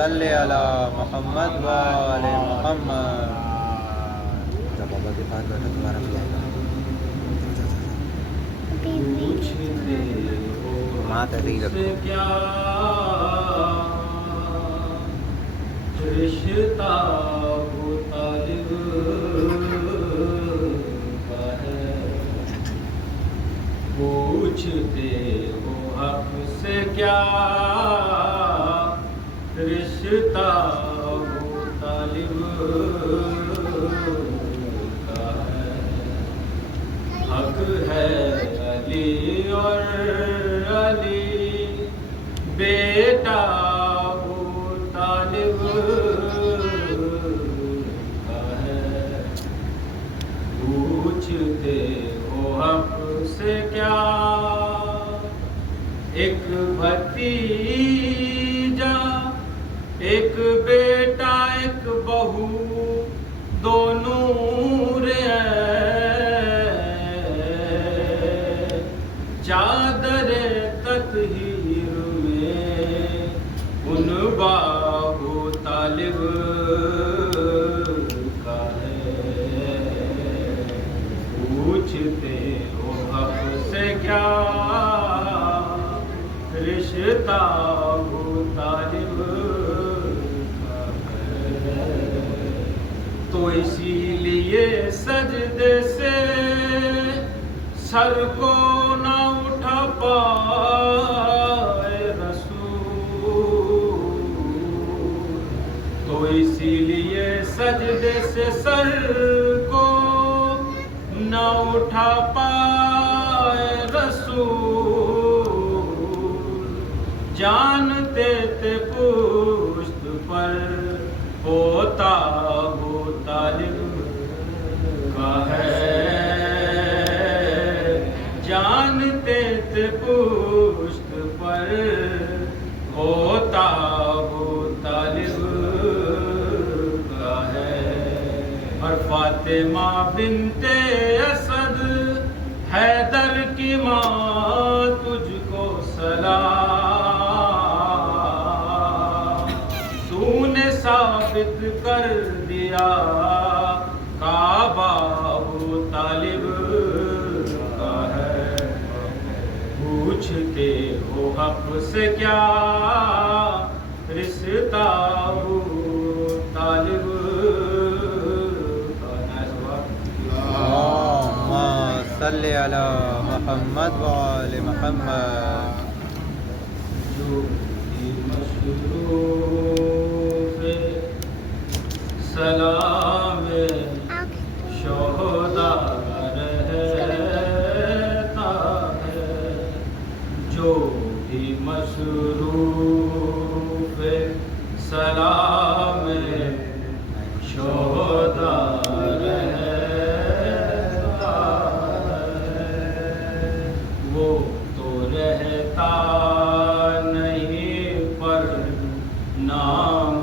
صل علی محمد و آل محمد. جب بابا کے پاس بیٹھا تمہارا بھی آئے گا. ماں تیسے ہی رکھو. رشتہ وہ طالب کا ہے، پوچھتے ہو حق سے کیا، رشتہ وہ طالب کا ہے. حق ہے علی اور علی بیٹا وہ طالب کا ہے. پوچھتے ہو حق سے کیا، ایک بھتیجا ایک بیٹا ایک بہو دو نور چادر تطہیر میں ان بابو طالب کا ہے. پوچھتے ہو حق سے کیا، رشتہ وہ طالب کا ہے. تو اسی لیے سجدے سے سر کو نہ اٹھا پائے رسول، تو اسی لیے سجدے سے سر کو نہ اٹھا پائے رسول. جانتے تھے پشت پر ہوتا وہ طالب کا ہے، جانتے تھے پشت پر ہوتا وہ طالب کا ہے. اور فاطمہ بنت اسد حیدر کی ماں تجھ کو سلام، تو نے ثابت کر دیا کعبہ وہ طالب کا ہے. پوچھتے ہو حق سے کیا، رشتہ وہ طالب کا ہے. اللہم صل علی محمد و آل محمد. جو بھی مشروف سلام شہداء رہتا ہے، جو بھی مصروف سلام شہداء رہتا ہے. وہ تو رہتا نہیں پر نام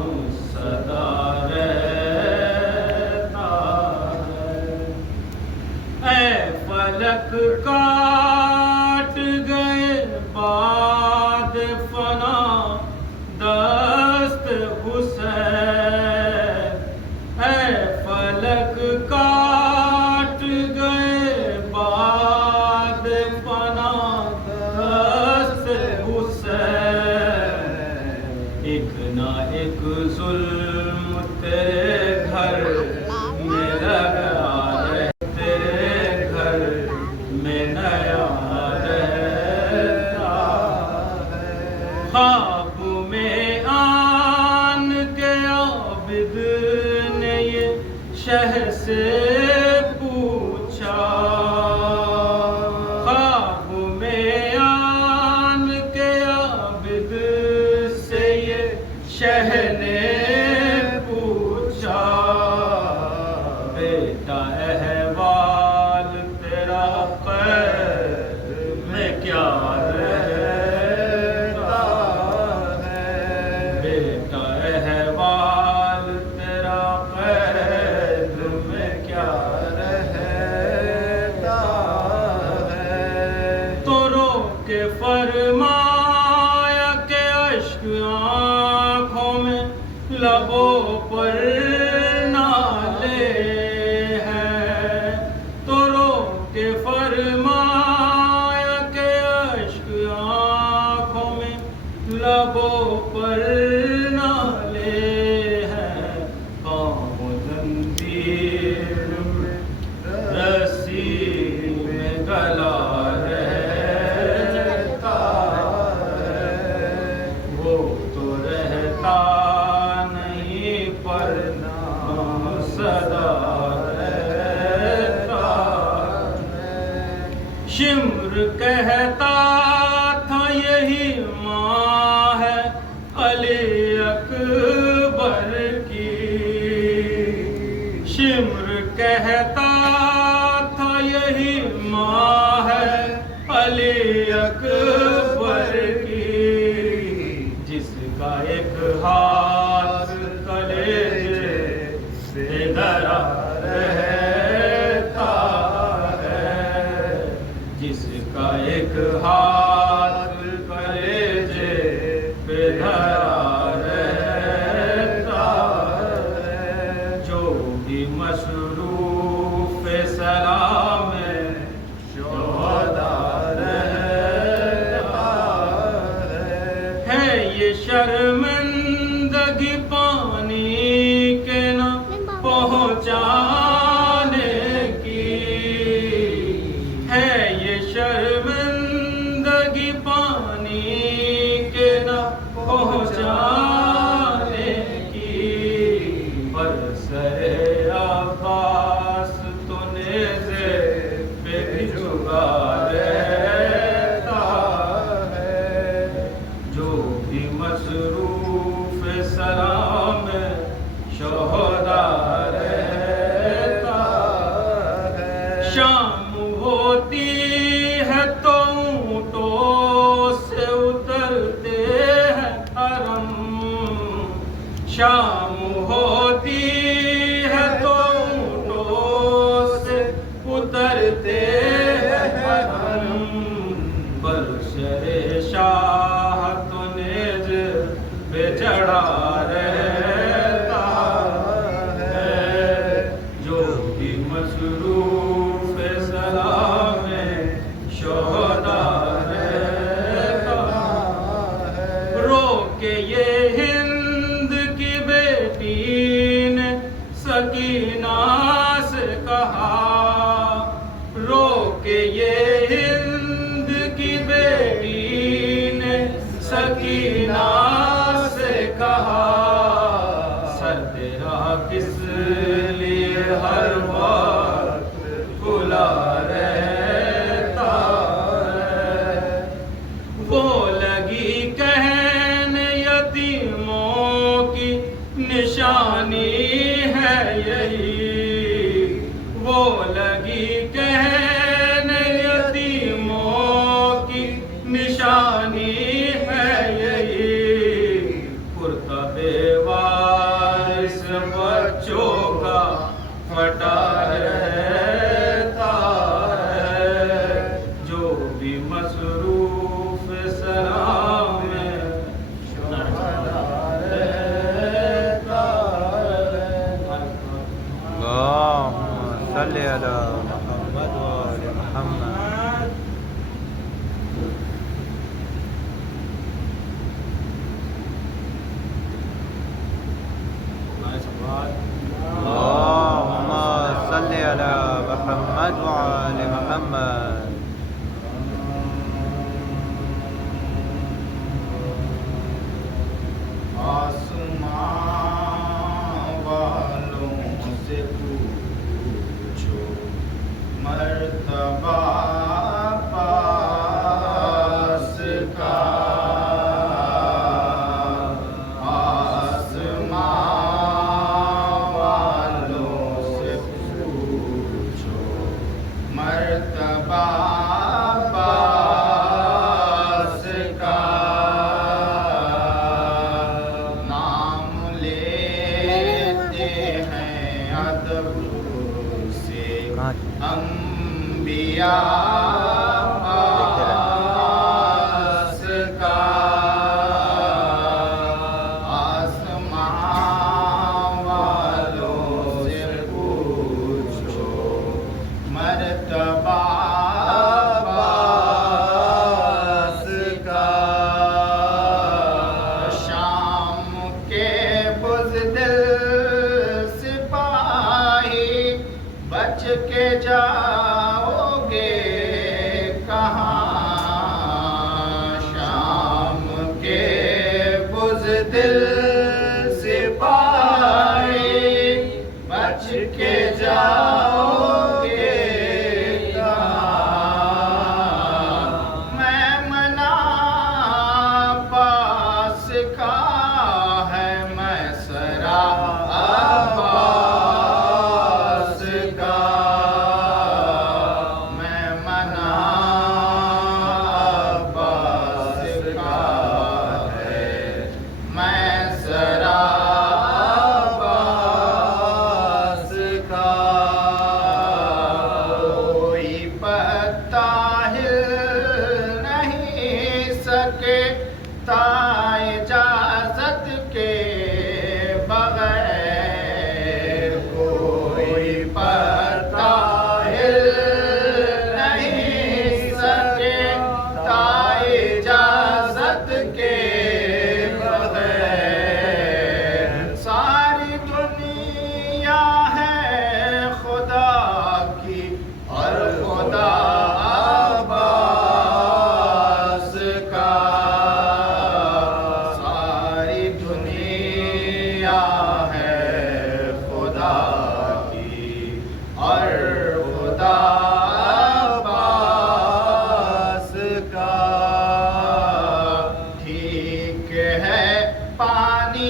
سدا رہتا ہے. اے فلک کاٹ گئے باد فنا دست حسین، اے فلک کاٹ گئے باد فنا دست حسین. ایک نہ ایک ظلم تیرے گھر میں لگا رہے، تیرے گھر میں نیا رہتا ہے. خواب میں آن کے عابد نے یہ شہر سے پوچھا، خواب میں آن کے عابد سے یہ شہر نے پوچھا، بیٹا احوال تیرا قید میں کیا رہتا ہے، بیٹا احوال تیرا قید میں کیا رہتا ہے. تو رو کے فرمایا کہ اشک آنکھوں میں لبوں پر نالے ہیں تو رو کے فرمایا کہ اشک آنکھوں میں لبوں پر نالے ہیں پاؤں زنجیر میں رسی میں گلا رہتا ہے وہ تو رہتا نہیں پر نام صدا رہتا ہے شمر کہتا تھا یہی ماں ہے علی اکبر کی شمر کہتا تھا یہی ماں ہے علی اکبر کی جس کا ایک ہاتھ کلیجے سے دھرا رہتا ہے جس کا ایک ہاتھ کلیجے پہ دھرا رہتا ہے جو بھی مصروف سلام شہداء رہتا ہے یہ شرمندگی پانی کے نہ پہنچانے کی ہے یہ شرمندگی پانی کے نہ پہنچانے کی پر سر عباس تو نیزے پہ جھکا رہتا ہے جو بھی مصروف سلام شہداء رہتا ہے شام ہوتی ہے تو اونٹوں سے اترتے ہیں حرم شام ہوتی ہے تو اونٹوں سے اترتے ہیں حرم پر شر شاہ تو نیز پہ چڑھا رہتا ہے جو بھی مصروف سلام شہداء رہتا ہے رو کے یہ ہند کی بیٹی نے سکینہ سے کہا رو کے یہ ہند کی بیٹی نے سکینہ سے کہا سر تیرا کس لیے ہر وقت کھلا رہتا ہے وہ لگی کہنے یتیموں کی نشانی ہے یہی وہ لگی کہنے یتیموں کی نشانی ہے یہی کرتا بے وارث بچوں کا پھٹا رہتا ہے جو بھی مصروف سلام شہداء رہتا ہے اللهم صل على محمد وآل محمد اللهم صل على محمد وآل محمد آسمان والوں سے پوچھو مرتبہ پاس کا آسمان والوں سے پوچھو مرتبہ پاس کا نام لیتے ہیں ادب سے انبیاء پاس کا آسمان دل سے پائے بچ کے جاؤ گے کہاں میں منا عباس کا ہے میں سرا عباس کا میں منا عباس کا ہے میں سرا عباس کا کوئی پتا ہل نہیں سکے تا اجازت کے بغیر کوئی پتا ہل نہیں سکے تا اجازت کے بغیر ساری دنیا ہے خدا کی اور خدا عباس کا ساری دنیا ہے خدا کی اور خدا عباس کا ٹھیک ہے پانی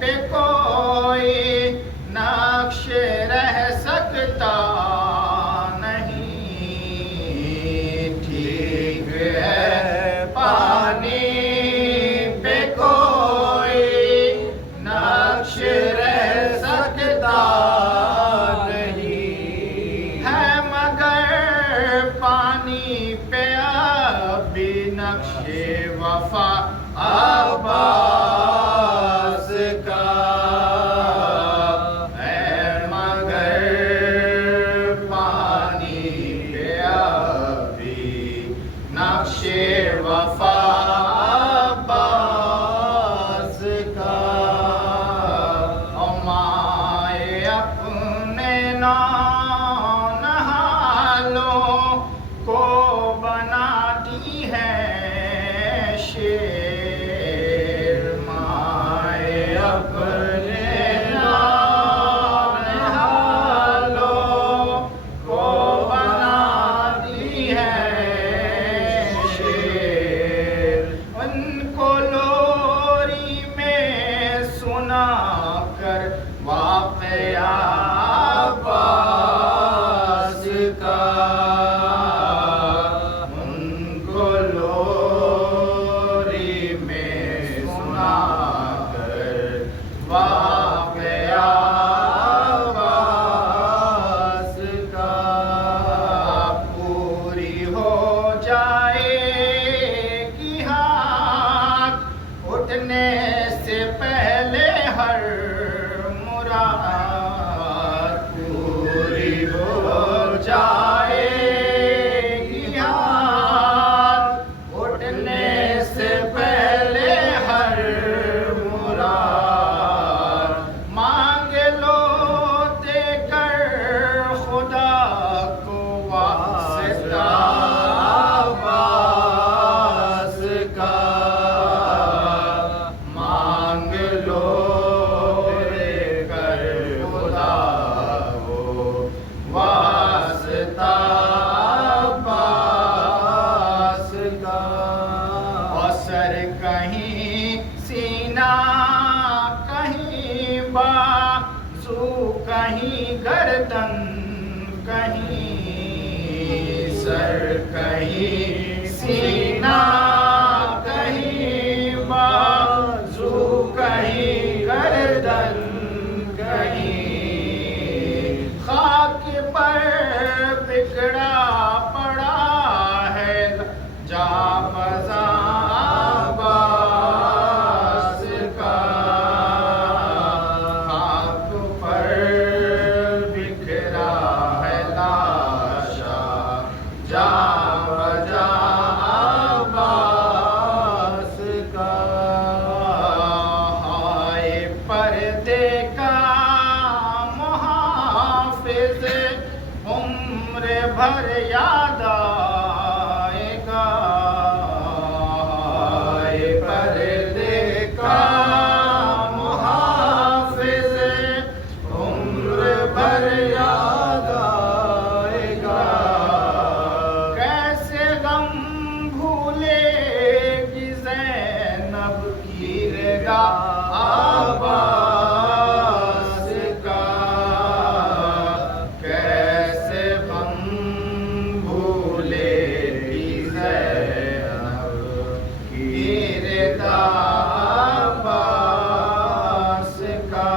پہ کوئی نقش رہ سکتا نہیں ٹھیک ہے پانی پہ کوئی نقش رہ سکتا نہیں ہے مگر پانی پہ اب بھی نقش وفا عباس کا ہے مگر پانی پہ اب بھی نقش وفا عباس کا مائے اپنے نانہالوں کو بناتی ہے شیر مائے اپنے نانہالوں کو بناتی ہے شیر ان کو لوری میں سنا کر واقعہ عباس کا ان کو لوری میں سنا کر واقعہ عباس کا پوری ہو جائے گی ہاتھ اٹھنے سے پہلے ہر مراد پوری ہو جائے گی ہاتھ اٹھنے سے پہلے ہر مراد مانگ لو دے کر خدا کو واسطہ عباس کا مانگ لو دے کر خدا کو واسطہ عباس کا اور سر کہیں سینہ کہیں بازو کہیں گردن کہیں سر کہیں سینہ کہیں بازو کہیں گردن کہیں خاک پر بکھرا پڑا ہے جا بزا عباس کا خاک پر بکھرا ہے لاشا جا بجا ابتدا عباس کا کیسے ہم بھولے گی زینب کی رضا عباس کا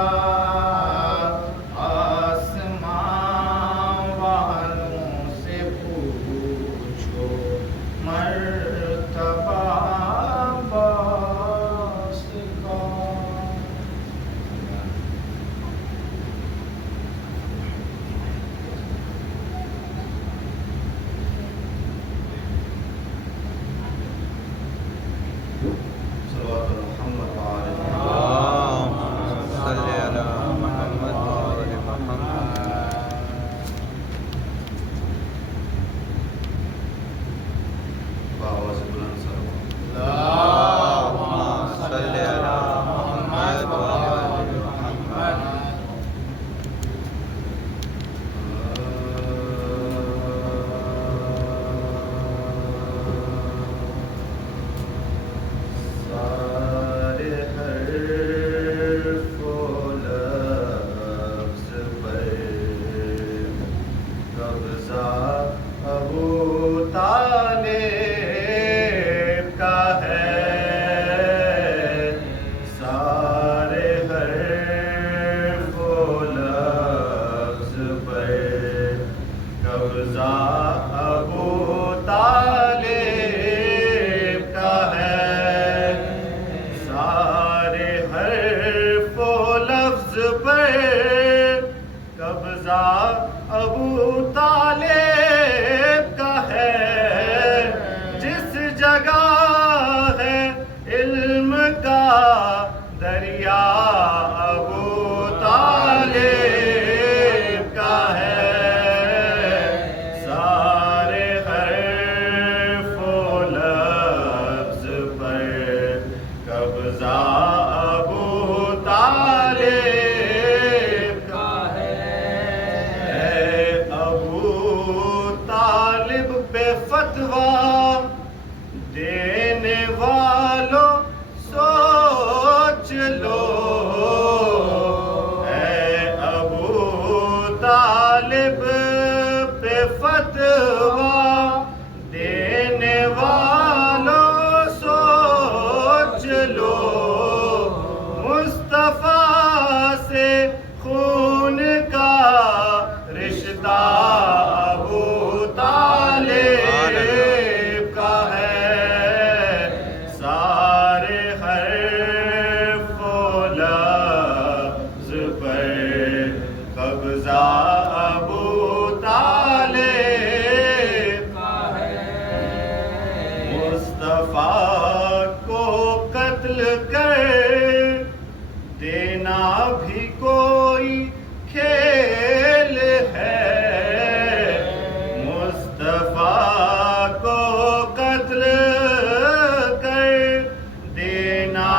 آسمان والوں سے پوچھو مرتبہ عباس کا صلوات محمد وعلى اللهم صل على محمد وآل محمد بآواز بلند صلوات اللهم صل على محمد وآل محمد سارے حرف و لفظ پر قبضہ ابو طالب کا ہے سارے حرف و لفظ پر قبضہ ابو طالب کا ہے سارے حرف و لفظ پر قبضہ ابو طالب کا ہے جس جگہ ہے علم کا دریا ابو طالب کا ہے سارے حرف و لفظ پر قبضہ ابو طالب کا ہے ابو طالب پہ فتویٰ دینے والوں سوچ لو اے ابو طالب پہ فتویٰ دینے والوں سوچ لو مصطفیٰ سے خون کا رشتہ ابو طالب کا ہے سارے حرف و لفظ پر قبضہ ابو طالب کا ہے مصطفیٰ کو قتل کر دینا بھی کوئی کھیل ہے مصطفیٰ کو قتل کر دینا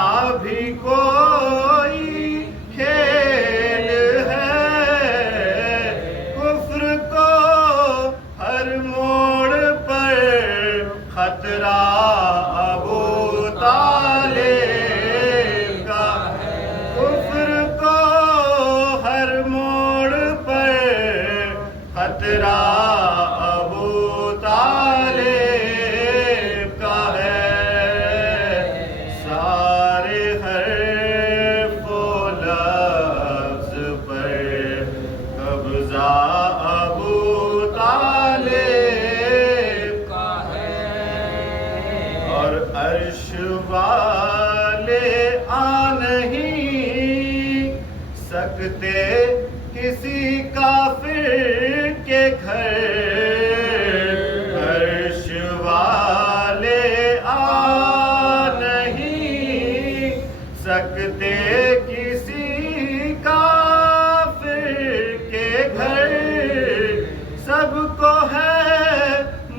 بھی کوئی کھیل ہے کفر کو ہر موڑ پر خطرہ ابو طالب کا ہے کفر کو ہر موڑ پر خطرہ ابو طالب کا ہے سارے حرف و لفظ پر قبضہ ابو طالب کا ہے اور عرش والے آ نہیں سکتے کسی کافر کے گھر عرش والے آ نہیں سکتے کسی کافر کے گھر سب کو ہے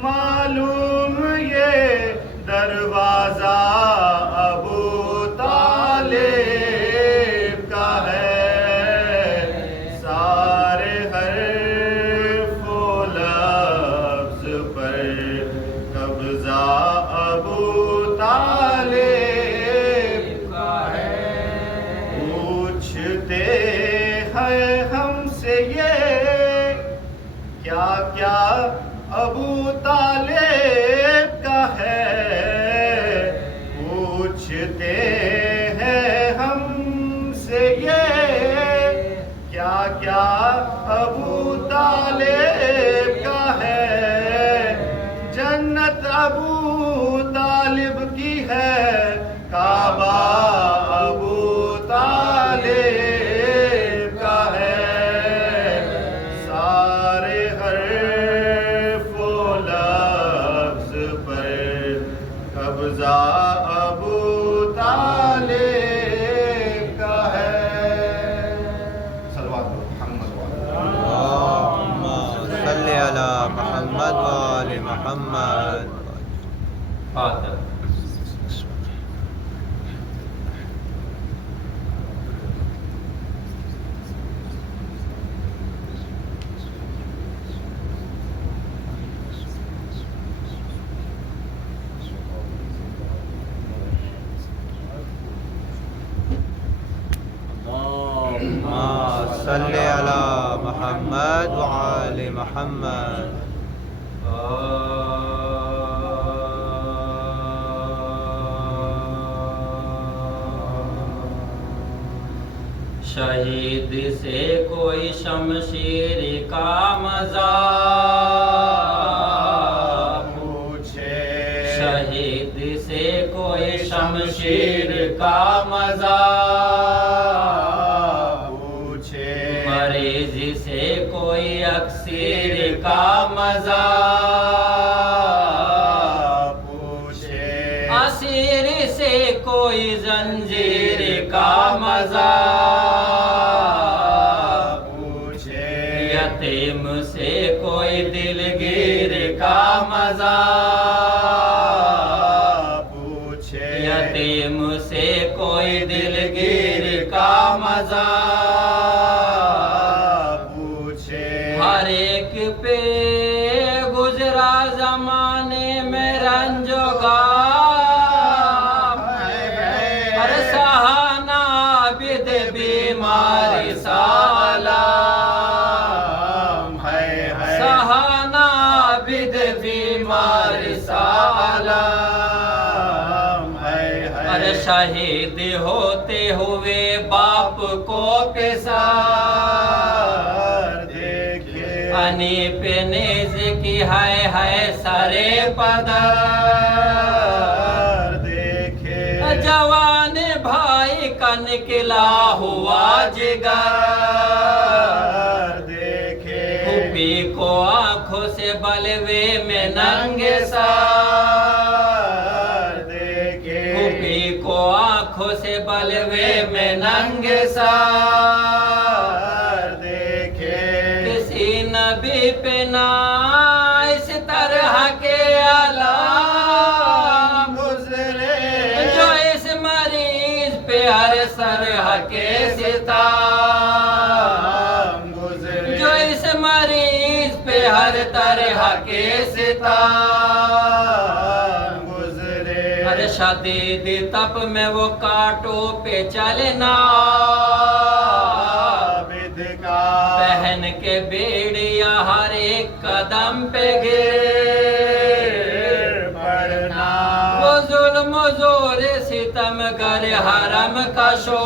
معلوم یہ دروازہ ابو طالب کا ہے سارے حرف و لفظ پر قبضہ ابو طالب کا ہے کیا کیا ابو طالب کا ہے پوچھتے ہیں ہم سے یہ کیا کیا ابو طالب کا ہے جنت ابو طالب کی ہے کعبہ ابو طالب کا ہے سارے حرف و لفظ پر قبضہ ابو طالب کا ہے صلوات محمد اللهم صل على محمد وآل محمد. فاتح. اللهم صل على محمد وآل محمد. شہید سے کوئی شمشیر کا مزہ پوچھے شہید سے کوئی شمشیر کا مزہ پوچھے مریض سے کوئی اکسیر کا مزہ پوچھے اسیر سے کوئی زنجیر کا مزہ پوچھے یتیم سے کوئی دلگیر کا مزہ پوچھے یتیم سے کوئی دلگیر کا مزہ پوچھے ہر ایک پہ گزرا زمانے میں رنج و غم ہر سہانا عابد بیماری سالم سہانا عابد بیماری سالم ارے شہید ہوتے ہوئے باپ کو پسار دیکھے انی پہ نیز کی ہے سرے پدر دیکھے جوان بھائی کا نکلا ہوا جگر دیکھے پھوپھی کو آنکھوں سے بلوے میں ننگے سر دیکھے پھوپھی کو آنکھوں سے بلوے میں ننگے سر دیکھے کسی نبی پہ نہ اس طرح کے علام گزرے جو اس مریض پہ ہر سرح کے ستام گزرے جو اس مریض پہ ہر طرح کے ستام گزرے ہر شدید تپ میں وہ کانٹوں پہ چلنا عابد کا پہن کے بیڑیا ہر ایک قدم پہ گر پڑنا وہ ظلم و زور ستم گر حرم کا شور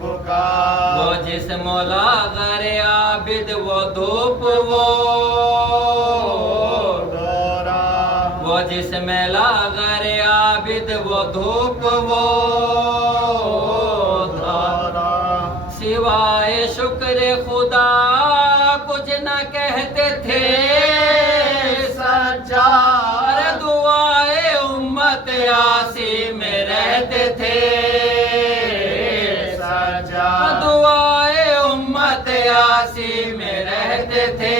بکا وہ جس مولا گر عابد وہ دھوپ وہ دورا وہ جس میلا گر عابد وہ دھوپ وہ دورا سوائے شکر خدا کچھ نہ کہتے تھے سجاد دعائے امت آسی میں رہتے تھے سجاد دعائے امت آسی میں رہتے تھے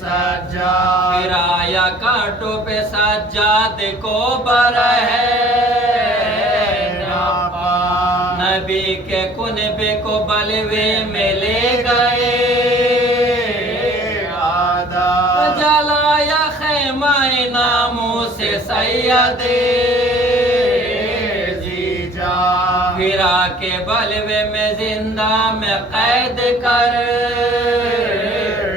سجاد پھر آیا کانٹوں پہ سجاد کو برہے نبی کے کنبے کو بلوے میں لے گئے جلایا خیمہ ناموں سے سید جی جا پھر کے بلوے میں زندہ میں قید کر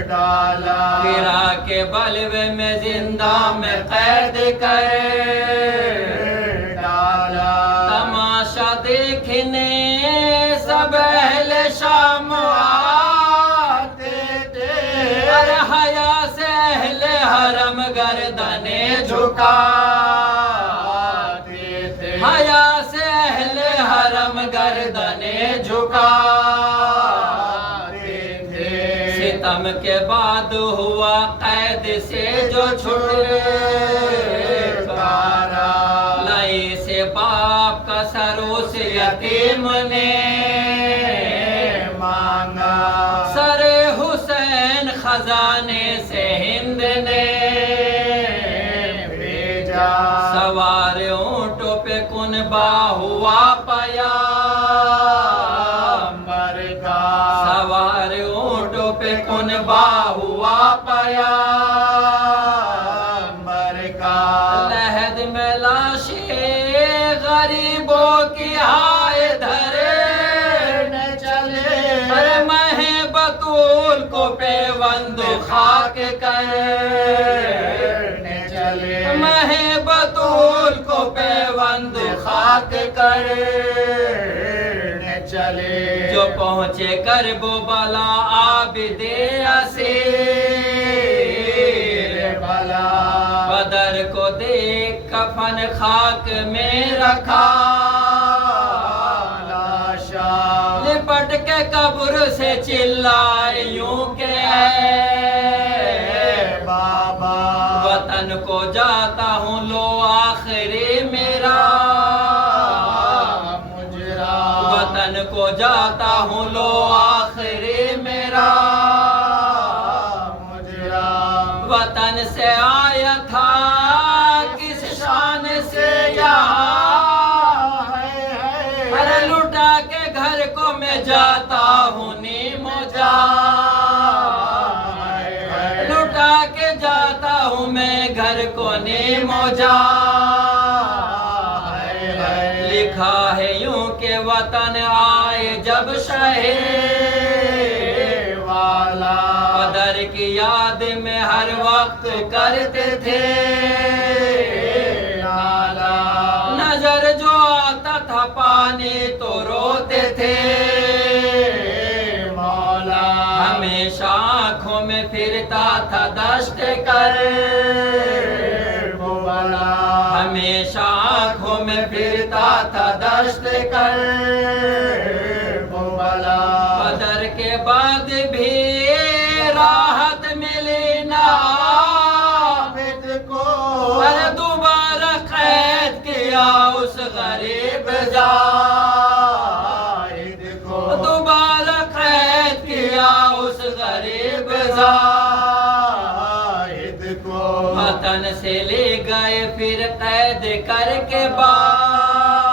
ڈالا ہرا کے بلوے میں زندہ میں قید کر ڈالا تماشا دیکھنے سب اہل شام آتے تھے اور حیا سے اہل حرم گردنے جھکاتے تھے حیا سے اہل حرم گردنے جھکاتے تھے ستم کے بعد ہوا قید سے جو چھٹکارا لائی سے باپ کا سر اس یتیم نے مانگا سر حسین خزانے سے ہند نے بھیجا سوار اونٹوں پہ کنبا ہوا پیامبر کا سوار اونٹوں پہ کنبا ہوا پیامبر کا لحد میں لاشیں غریبوں کی ہائے دھرنے چلے ارے مہ بطول کو پیوند خاک کرنے چلے مہ بطول کو پیوند خاک کرنے چلے جو پہنچے کربلا عابد اسیر بلا بدر کو دیکھ کفن خاک میں رکھا لاشا لپٹ کے قبر سے چلائے یوں کہ اے بابا وطن کو جاتا ہوں لو آخری میرا مجرا وطن کو جاتا ہوں لو آخری میرا مجرا وطن سے آیا تھا کس شان سے یہاں ارے لٹا کے گھر کو میں جاتا ہوں نیم و جان لٹا کے جاتا ہوں میں گھر کو نیم و جان لکھا ہے یوں کہ وطن آئے جب شہر والا قدر کی یاد میں ہر وقت کرتے تھے نالا نظر جو آتا تھا پانی تو روتے تھے مولا ہمیشہ آنکھوں میں پھرتا تھا دشت کر بولا ہمیشہ آنکھوں میں پھرتا تھا دشت کر بولا بدر کے بعد بھی راحت ملی نہ عابد کو پر دوبارہ قید کیا اس غریب زاہد کو دوبارہ قید کیا اس غریب زاہد کو وطن سے لے گئے پھر قید کر کے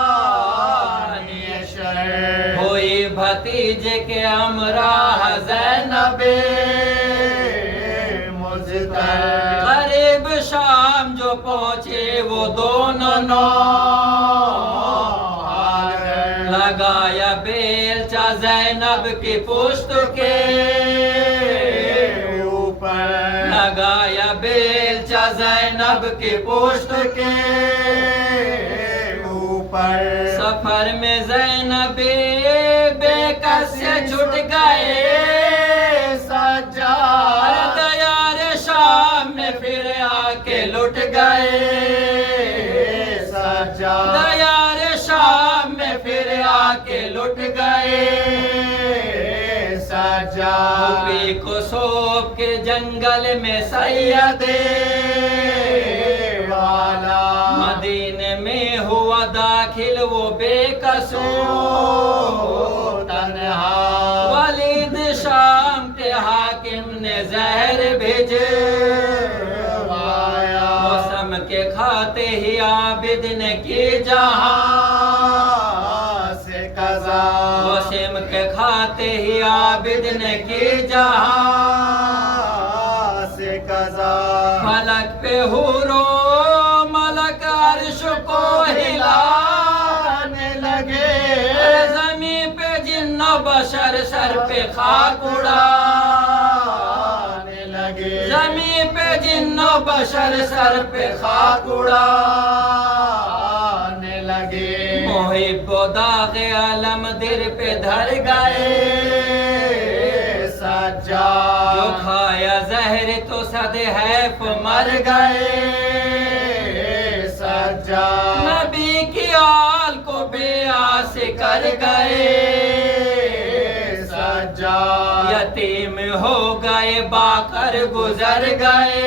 بانی شہر ہوئی بھتیجے کے ہمراہ زینب مزدر غریب شام جو پہنچے وہ دونوں نو لگایا بیلچا زینب کی پشت کے اوپر لگایا بیلچا زینب کی پشت کے اوپر سفر میں زینب بے کس سے چھٹ گئے سجاد دیار شام میں پھر آ کے لٹ گئے سجاد دیار شام میں پھر آ کے لٹ گئے سجاد پی کو سوپ کے جنگل میں سید والا مدینے میں ہوا داخل وہ بے قصور تنہا ولید شام کے حاکم نے زہر بھیجوایا موسم کے کھاتے ہی عابد نے کی جہاں سے قضا موسم کے کھاتے ہی عابد نے کی جہاں سے قضا فلک پہ حورو ملک عرش کو ہلانے لگے خاک اڑانے لگے زمین پہ جن و بشر سر پہ خاک اڑانے لگے محب و داغ علم دل پہ دھر گئے سجاد جو کھایا زہر تو صد حیف مر گئے سجاد نبی کی آل کو بے آس کر گئے سجاد یتیم ہو گئے باقر گزر گئے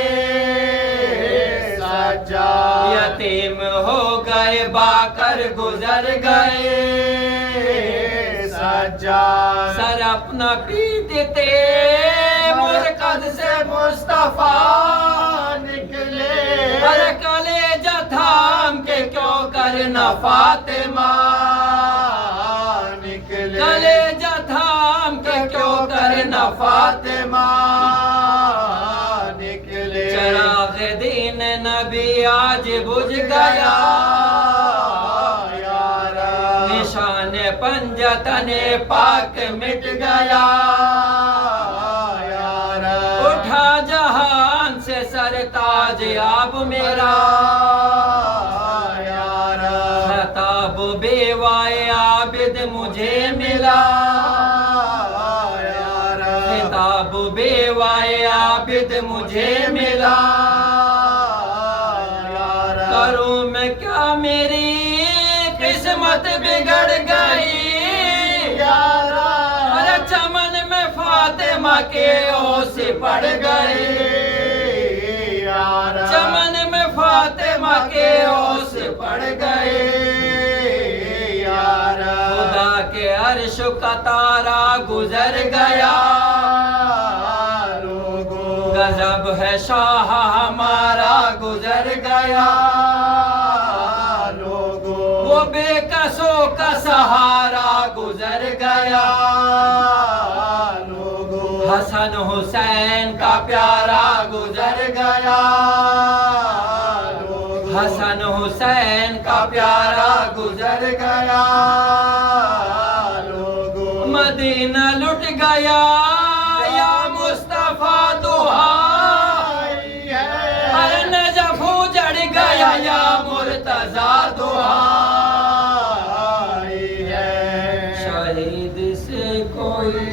سجاد یتیم ہو گئے باقر گزر گئے سجاد سر اپنا پیٹتے مرکز سے مصطفیٰ نکلے پر کلیجہ تھام کے کیوں کرنا فاطمہ نکلے کلیجہ تھام کے کیوں کرنا فاطمہ نکلے چراغ دین نبی آج بجھ گیا نشان پنجتن پاک مٹ گیا اٹھا جہان سے سر تاج آب میرا خطاب بیوائے عابد مجھے ملا خطاب بیوائے عابد مجھے ملا کروں میں کیا میری قسمت بگڑ گئی ارے چمن میں فاطمہ کے اوس پڑ گئے چمن میں فاطمہ کے اوس پڑ گئے خدا کے عرش کا تارا گزر گیا غضب ہے شاہ ہمارا گزر گیا وہ بے کسوں کا سہارا گزر گیا حسن حسین کا پیارا گزر گیا حسن حسین کا پیارا گزر گیا مدینہ لٹ گیا یا مصطفیٰ دعائی ہے ارے نجف اجڑ گیا یا مرتضیٰ دعائی ہے شہید سے کوئی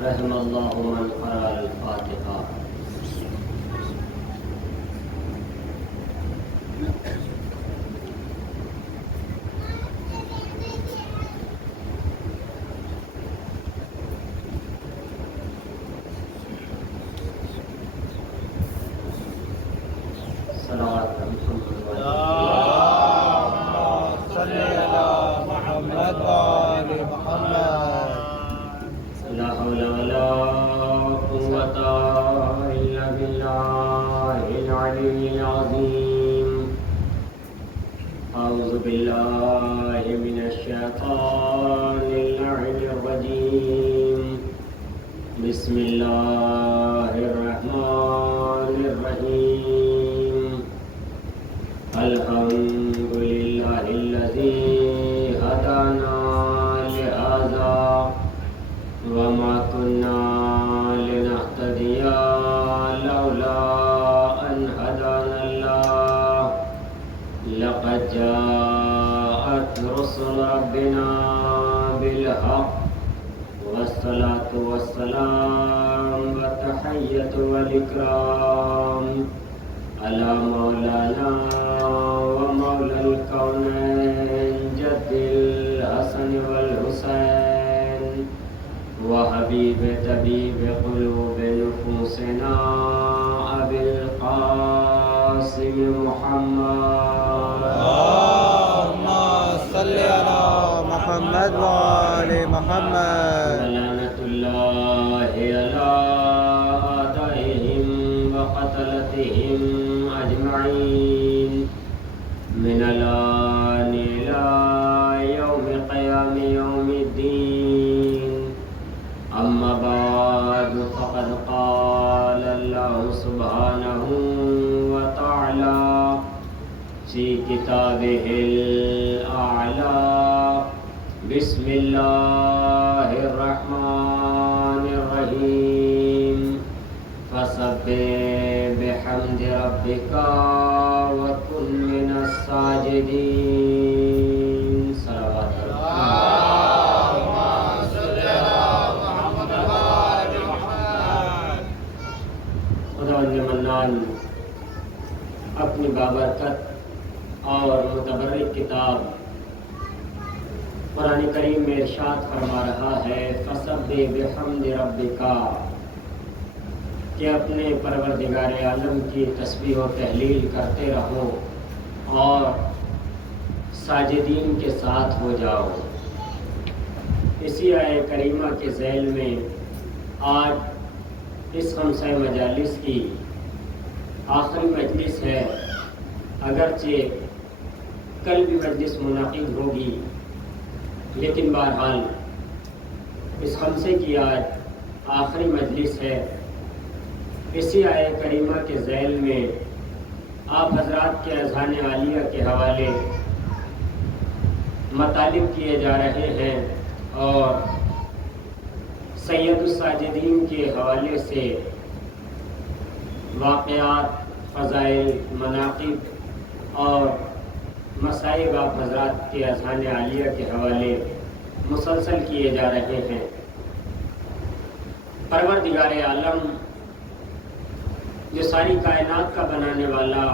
رحم اللہ من قرأ الفاتحہ صلوات لا حول ولا قوة إلا بالله العلي العظيم أعوذ بالله من الشيطان اللعين الرجيم بسم الله الرحمن الرحيم الحمد لله الذي هدانا لهذا وما كنا لنهتدي لولا أن هدانا الله لقد جاءت رسل ربنا بالحق والصلاة والسلام والتحية والإكرام على مولانا ومولى الكونين جد الحسن والحسين وحبيب طبيب قلوب نفوسنا أبي القاسم محمد اللهم صل على محمد وآل محمد. ولعنة الله على أعدائهم وقتلتهم أجمعين من الآن إلى يوم قيام يوم الدين. أما بعد فقد قال الله سبحانه وتعالى في كتابه الأعلى بسم الله الرحمن الرحيم فسبح بحمد ربك وكن من الساجدين. صلوات خداوند منان اپنی بابرکت اور متبرک کتاب قرآن کریم میں ارشاد فرما رہا ہے فسبح بحمد ربک کہ اپنے پروردگار عالم کی تسبیح و تہلیل کرتے رہو اور ساجدین کے ساتھ ہو جاؤ. اسی آیہ کریمہ کے ذیل میں آج اس خمسہ مجالس کی آخری مجلس ہے. اگرچہ کل بھی مجلس منعقد ہوگی لیکن بہرحال اس خمسے کی آج آخری مجلس ہے. اسی آیہ کریمہ کے ذیل میں آپ حضرات کے اذہان عالیہ کے حوالے مطالب کیے جا رہے ہیں اور سید الساجدین کے حوالے سے واقعات، فضائل، مناقب اور مصائب آپ حضرات کے اذہان عالیہ کے حوالے مسلسل کیے جا رہے ہیں. پروردگار عالم جو ساری کائنات کا بنانے والا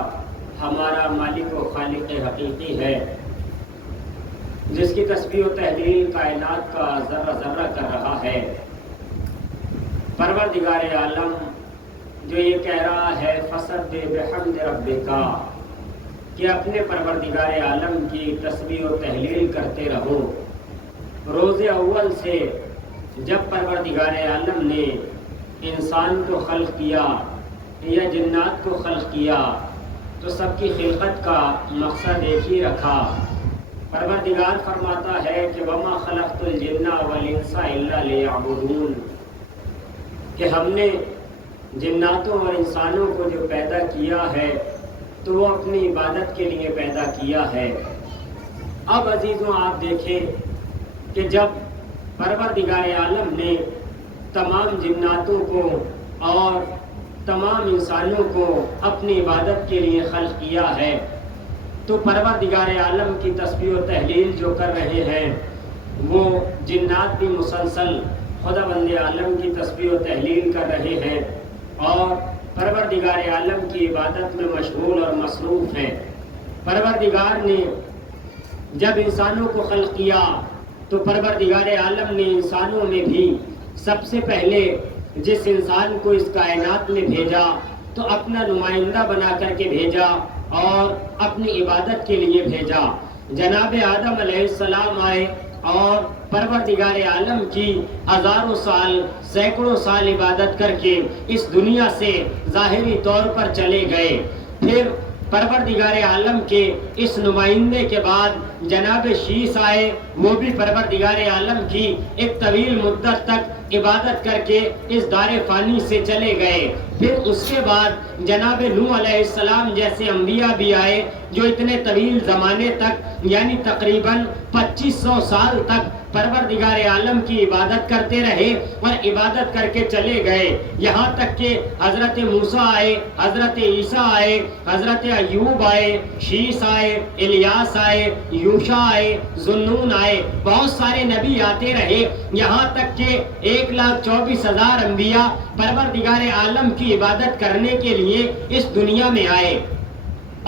ہمارا مالک و خالق حقیقی ہے، جس کی تسبیح و تہلیل کائنات کا ذرہ ذرہ کر رہا ہے، پروردگار عالم جو یہ کہہ رہا ہے فسبح بحمد ربک کہ اپنے پروردگار عالم کی تسبیح و تہلیل کرتے رہو. روز اول سے جب پروردگار عالم نے انسان کو خلق کیا یا جنات کو خلق کیا تو سب کی خلقت کا مقصد ایک ہی رکھا. پروردگار فرماتا ہے کہ وما خلقت الجن والانس الا لیعبدون کہ ہم نے جناتوں اور انسانوں کو جو پیدا کیا ہے تو وہ اپنی عبادت کے لیے پیدا کیا ہے. اب عزیزوں آپ دیکھیں کہ جب پروردگار عالم نے تمام جناتوں کو اور تمام انسانوں کو اپنی عبادت کے لیے خلق کیا ہے تو پروردگار عالم کی تسبیح و تہلیل جو کر رہے ہیں وہ جنات بھی مسلسل خداوند عالم کی تسبیح و تہلیل کر رہے ہیں اور پروردگار عالم کی عبادت میں مشغول اور مصروف ہیں. پروردگار نے جب انسانوں کو خلق کیا تو پروردگار عالم نے انسانوں میں بھی سب سے پہلے جس انسان کو اس کائنات میں بھیجا تو اپنا نمائندہ بنا کر کے بھیجا اور اپنی عبادت کے لیے بھیجا. جناب آدم علیہ السلام آئے اور پروردگار عالم کی ہزاروں سال سینکڑوں سال عبادت کر کے اس دنیا سے ظاہری طور پر چلے گئے. پھر پروردگار عالم کے اس نمائندے کے بعد جناب شیس آئے، وہ بھی پروردگار عالم کی ایک طویل مدت تک عبادت کر کے اس دار فانی سے چلے گئے. پھر اس کے بعد جناب نوح علیہ السلام جیسے انبیاء بھی آئے جو اتنے طویل زمانے تک یعنی تقریباً 2500 سال تک پروردگار عالم کی عبادت کرتے رہے اور عبادت کر کے چلے گئے، یہاں تک کہ حضرت موسیٰ آئے، حضرت عیسیٰ آئے، حضرت ایوب آئے، شیس آئے، الیاس آئے، یوشع آئے، ذوالنون آئے، بہت سارے نبی آتے رہے، یہاں تک کہ 1,24,000 انبیاء پروردگار عالم کی عبادت کرنے کے لیے اس دنیا میں آئے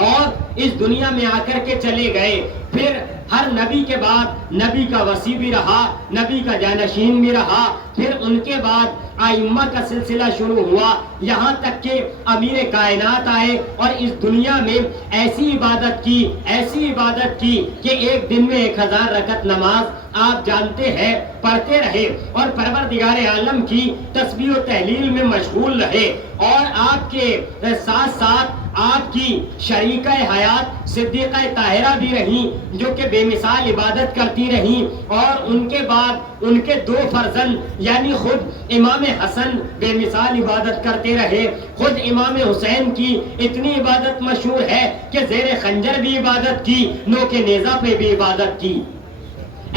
اور اس دنیا میں آ کر کے چلے گئے۔ پھر ہر نبی کے بعد نبی کا وصی بھی رہا، نبی کا جانشین بھی رہا، پھر ان کے بعد ائمہ کا سلسلہ شروع ہوا، یہاں تک کہ امیر کائنات آئے اور اس دنیا میں ایسی عبادت کی کہ ایک دن میں 1000 رکعت نماز آپ جانتے ہیں پڑھتے رہے اور پروردگار عالم کی تسبیح و تحلیل میں مشغول رہے، اور آپ کے ساتھ ساتھ آپ کی شریکہ حیات صدیقہ طاہرہ بھی رہیں جو کہ بے مثال عبادت کرتی رہیں، اور ان کے بعد ان کے 2 فرزند یعنی خود امام حسن بے مثال عبادت کرتے رہے، خود امام حسین کی اتنی عبادت مشہور ہے کہ زیر خنجر بھی عبادت کی، نوک نیزہ پہ بھی عبادت کی،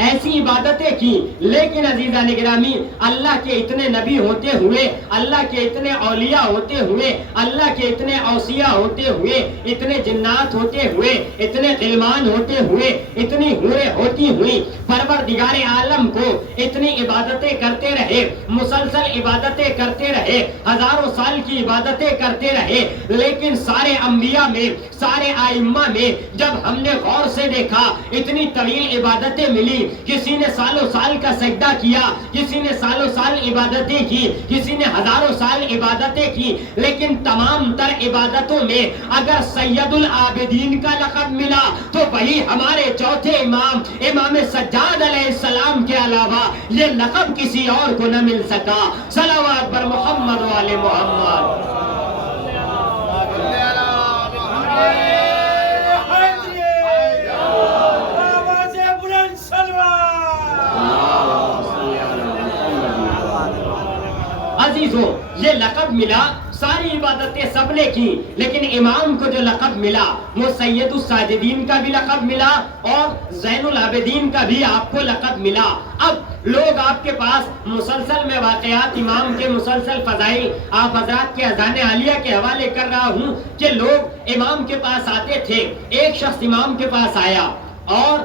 ایسی عبادتیں کی۔ لیکن عزیزان گرامی، اللہ کے اتنے نبی ہوتے ہوئے، اللہ کے اتنے اولیاء ہوتے ہوئے، اللہ کے اتنے اوصیاء ہوتے ہوئے، اتنے جنات ہوتے ہوئے، اتنے غلمان ہوتے ہوئے، اتنی حوریں ہوتی ہوئی، پروردگار عالم کو اتنی عبادتیں کرتے رہے، مسلسل عبادتیں کرتے رہے، ہزاروں سال کی عبادتیں کرتے رہے، لیکن سارے انبیاء میں، سارے ائمہ میں جب ہم نے غور سے دیکھا، اتنی طویل عبادتیں ملی، کسی نے سالوں سال کا سجدہ کیا، کسی نے سالوں سال عبادتیں کی، کسی نے ہزاروں سال عبادتیں کی، لیکن تمام تر عبادتوں میں اگر سید العابدین کا لقب ملا تو وہی ہمارے چوتھے امام، امام سجاد علیہ السلام کے علاوہ یہ لقب کسی اور کو نہ مل سکا۔ صلوات بر محمد و آل محمد۔ عزیزوں، یہ لقب ملا، ساری عبادتیں سب نے کی، لیکن امام کو جو لقب ملا وہ سید الساجدین کا بھی لقب ملا اور زین العابدین کا بھی آپ کو لقب ملا۔ اب لوگ آپ کے پاس مسلسل میں واقعات امام کے، مسلسل فضائل آپ حضرات کے اذان عالیہ کے حوالے کر رہا ہوں کہ لوگ امام کے پاس آتے تھے، ایک شخص امام کے پاس آیا اور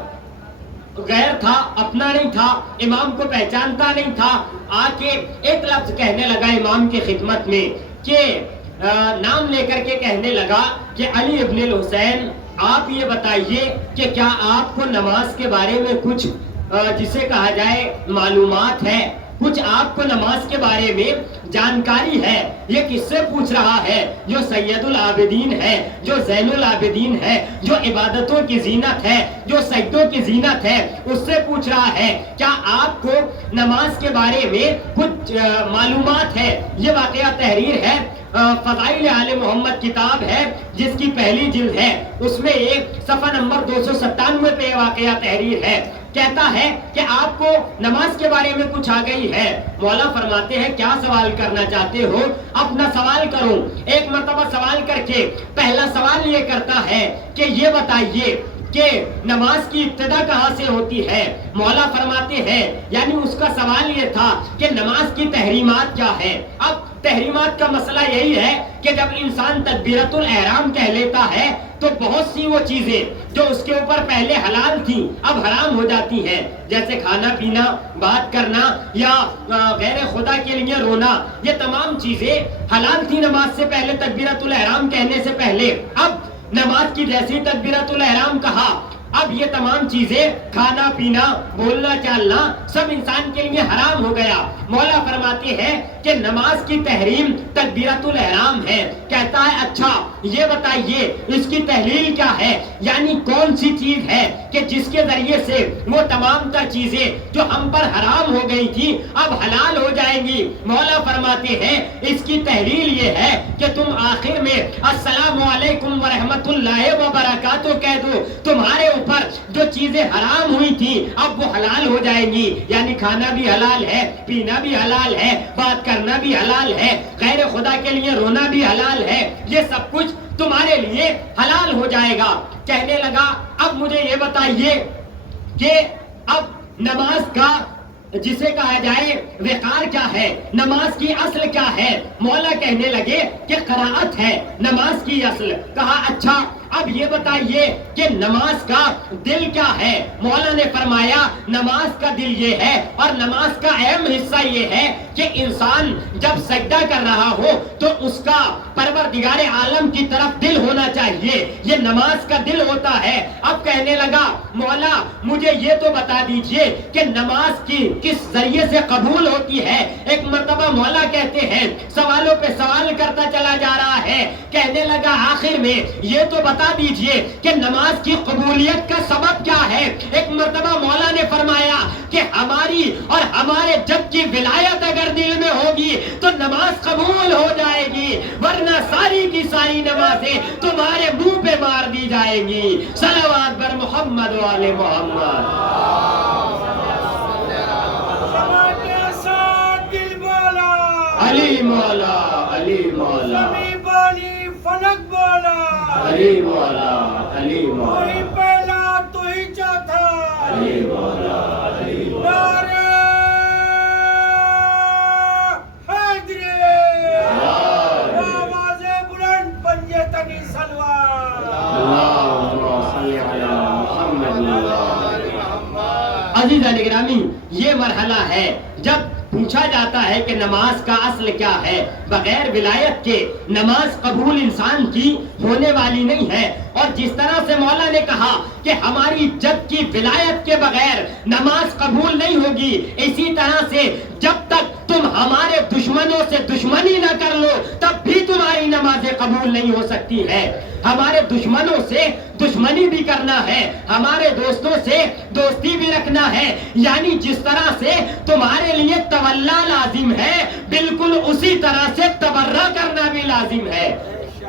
غیر تھا، اپنا نہیں تھا، امام کو پہچانتا نہیں تھا، آ کے ایک لفظ کہنے لگا امام کی خدمت میں کہ نام لے کر کے کہنے لگا کہ علی ابن الحسین، آپ یہ بتائیے کہ کیا آپ کو نماز کے بارے میں کچھ جسے کہا جائے معلومات ہے، کچھ آپ کو نماز کے بارے میں جانکاری ہے؟ یہ کس سے پوچھ رہا ہے؟ جو سید العابدین ہے، جو زین العابدین ہے، جو عبادتوں کی زینت ہے، جو سجدوں کی زینت ہے، اس سے پوچھ رہا ہے کیا آپ کو نماز کے بارے میں کچھ معلومات ہے؟ یہ واقعہ تحریر ہے، فضائل آل محمد کتاب ہے جس کی پہلی جلد ہے، اس میں ایک صفحہ نمبر 297 پہ واقعہ تحریر ہے، کہتا ہے کہ آپ کو نماز کے بارے میں کچھ آ گئی ہے۔ مولا فرماتے ہیں کیا سوال کرنا چاہتے ہو؟ اپنا سوال کرو۔ ایک مرتبہ سوال کر کے پہلا سوال یہ کرتا ہے کہ یہ بتائیے کہ نماز کی ابتدا کہاں سے ہوتی ہے؟ مولا فرماتے ہیں یعنی اس کا سوال یہ تھا کہ نماز کی تحریمات کیا ہے۔ اب تحریمات کا مسئلہ یہی ہے کہ جب انسان تکبیرۃ الاحرام کہہ لیتا ہے تو بہت سی وہ چیزیں جو اس کے اوپر پہلے حلال تھیں اب حرام ہو جاتی ہیں، جیسے کھانا پینا، بات کرنا یا غیر خدا کے لیے رونا، یہ تمام چیزیں حلال تھی نماز سے پہلے، تکبیرۃ الاحرام کہنے سے پہلے۔ اب نماز کی جیسی تکبیرۃ الاحرام کہا، اب یہ تمام چیزیں کھانا پینا، بولنا چالنا سب انسان کے لیے حرام ہو گیا۔ مولا فرماتے ہیں کہ نماز کی تحریم تکبیرۃ الاحرام ہے۔ کہتا ہے اچھا یہ بتائیے اس کی تحلیل کیا ہے، یعنی کون سی چیز ہے کہ جس کے ذریعے سے وہ تمام تر چیزیں جو ہم پر حرام ہو گئی تھی اب حلال ہو جائیں گی۔ مولا فرماتے ہیں اس کی تحلیل یہ ہے کہ تم آخر میں السلام علیکم ورحمۃ اللہ وبرکاتہ کہہ دو، تمہارے اوپر جو چیزیں حرام ہوئی تھی اب وہ حلال ہو جائیں گی، یعنی کھانا بھی حلال ہے، پینا بھی حلال ہے، بات کرنا بھی حلال ہے، غیر خدا کے لیے رونا بھی حلال ہے، یہ سب کچھ تمہارے لیے حلال ہو جائے گا۔ کہنے لگا اب مجھے یہ بتائیے کہ اب نماز کا جسے کہا جائے وقار کیا ہے، نماز کی اصل کیا ہے؟ مولا کہنے لگے کہ قرائت ہے نماز کی اصل۔ کہا اچھا اب یہ بتائیے کہ نماز کا دل کیا ہے؟ مولا نے فرمایا نماز کا دل یہ ہے اور نماز کا اہم حصہ یہ ہے کہ انسان جب سجدہ کر رہا ہو تو اس کا پروردگار عالم کی طرف دل ہونا چاہیے، یہ نماز کا دل ہوتا ہے۔ اب کہنے لگا مولا مجھے یہ تو بتا دیجئے کہ نماز کی کس ذریعے سے قبول ہوتی ہے؟ ایک مرتبہ مولا کہتے ہیں سوالوں پہ سوال کرتا چلا جا رہا ہے، کہنے لگا آخر میں یہ تو بتا دیجئے کہ نماز کی قبولیت کا سبب کیا ہے؟ ایک مرتبہ مولا نے فرمایا کہ ہماری اور ہمارے جب کی ولایت اگر دل میں ہوگی تو نماز قبول ہو جائے گی، ورنہ ساری کی ساری نمازیں تمہارے منہ پہ مار دی جائیں گی۔ صلوات بر محمد و آل محمد۔ علی مولا علی مولا فلک بولا علی مولا علی تو مولا ہی پہلا تو ہی چوتھا علی مولا علی مولا نعرہ حیدری آواز بلند پنجے تنی سلوار اللہم صلی علی محمد۔ عزیزان گرامی یہ مرحلہ ہے جب پوچھا جاتا ہے کہ نماز کا اصل کیا ہے۔ بغیر ولایت کے نماز قبول انسان کی ہونے والی نہیں ہے، اور جس طرح سے مولا نے کہا کہ ہماری جد کی ولایت کے بغیر نماز قبول نہیں ہوگی، اسی طرح سے جب تک تم ہمارے دشمنوں سے دشمنی نہ کر لو تب بھی تمہاری نمازیں قبول نہیں ہو سکتی ہے۔ ہمارے دشمنوں سے دشمنی بھی کرنا ہے، ہمارے دوستوں سے دوستی بھی رکھنا ہے، یعنی جس طرح سے تمہارے لیے تولا لازم ہے بالکل اسی طرح سے تبرہ کرنا بھی لازم ہے،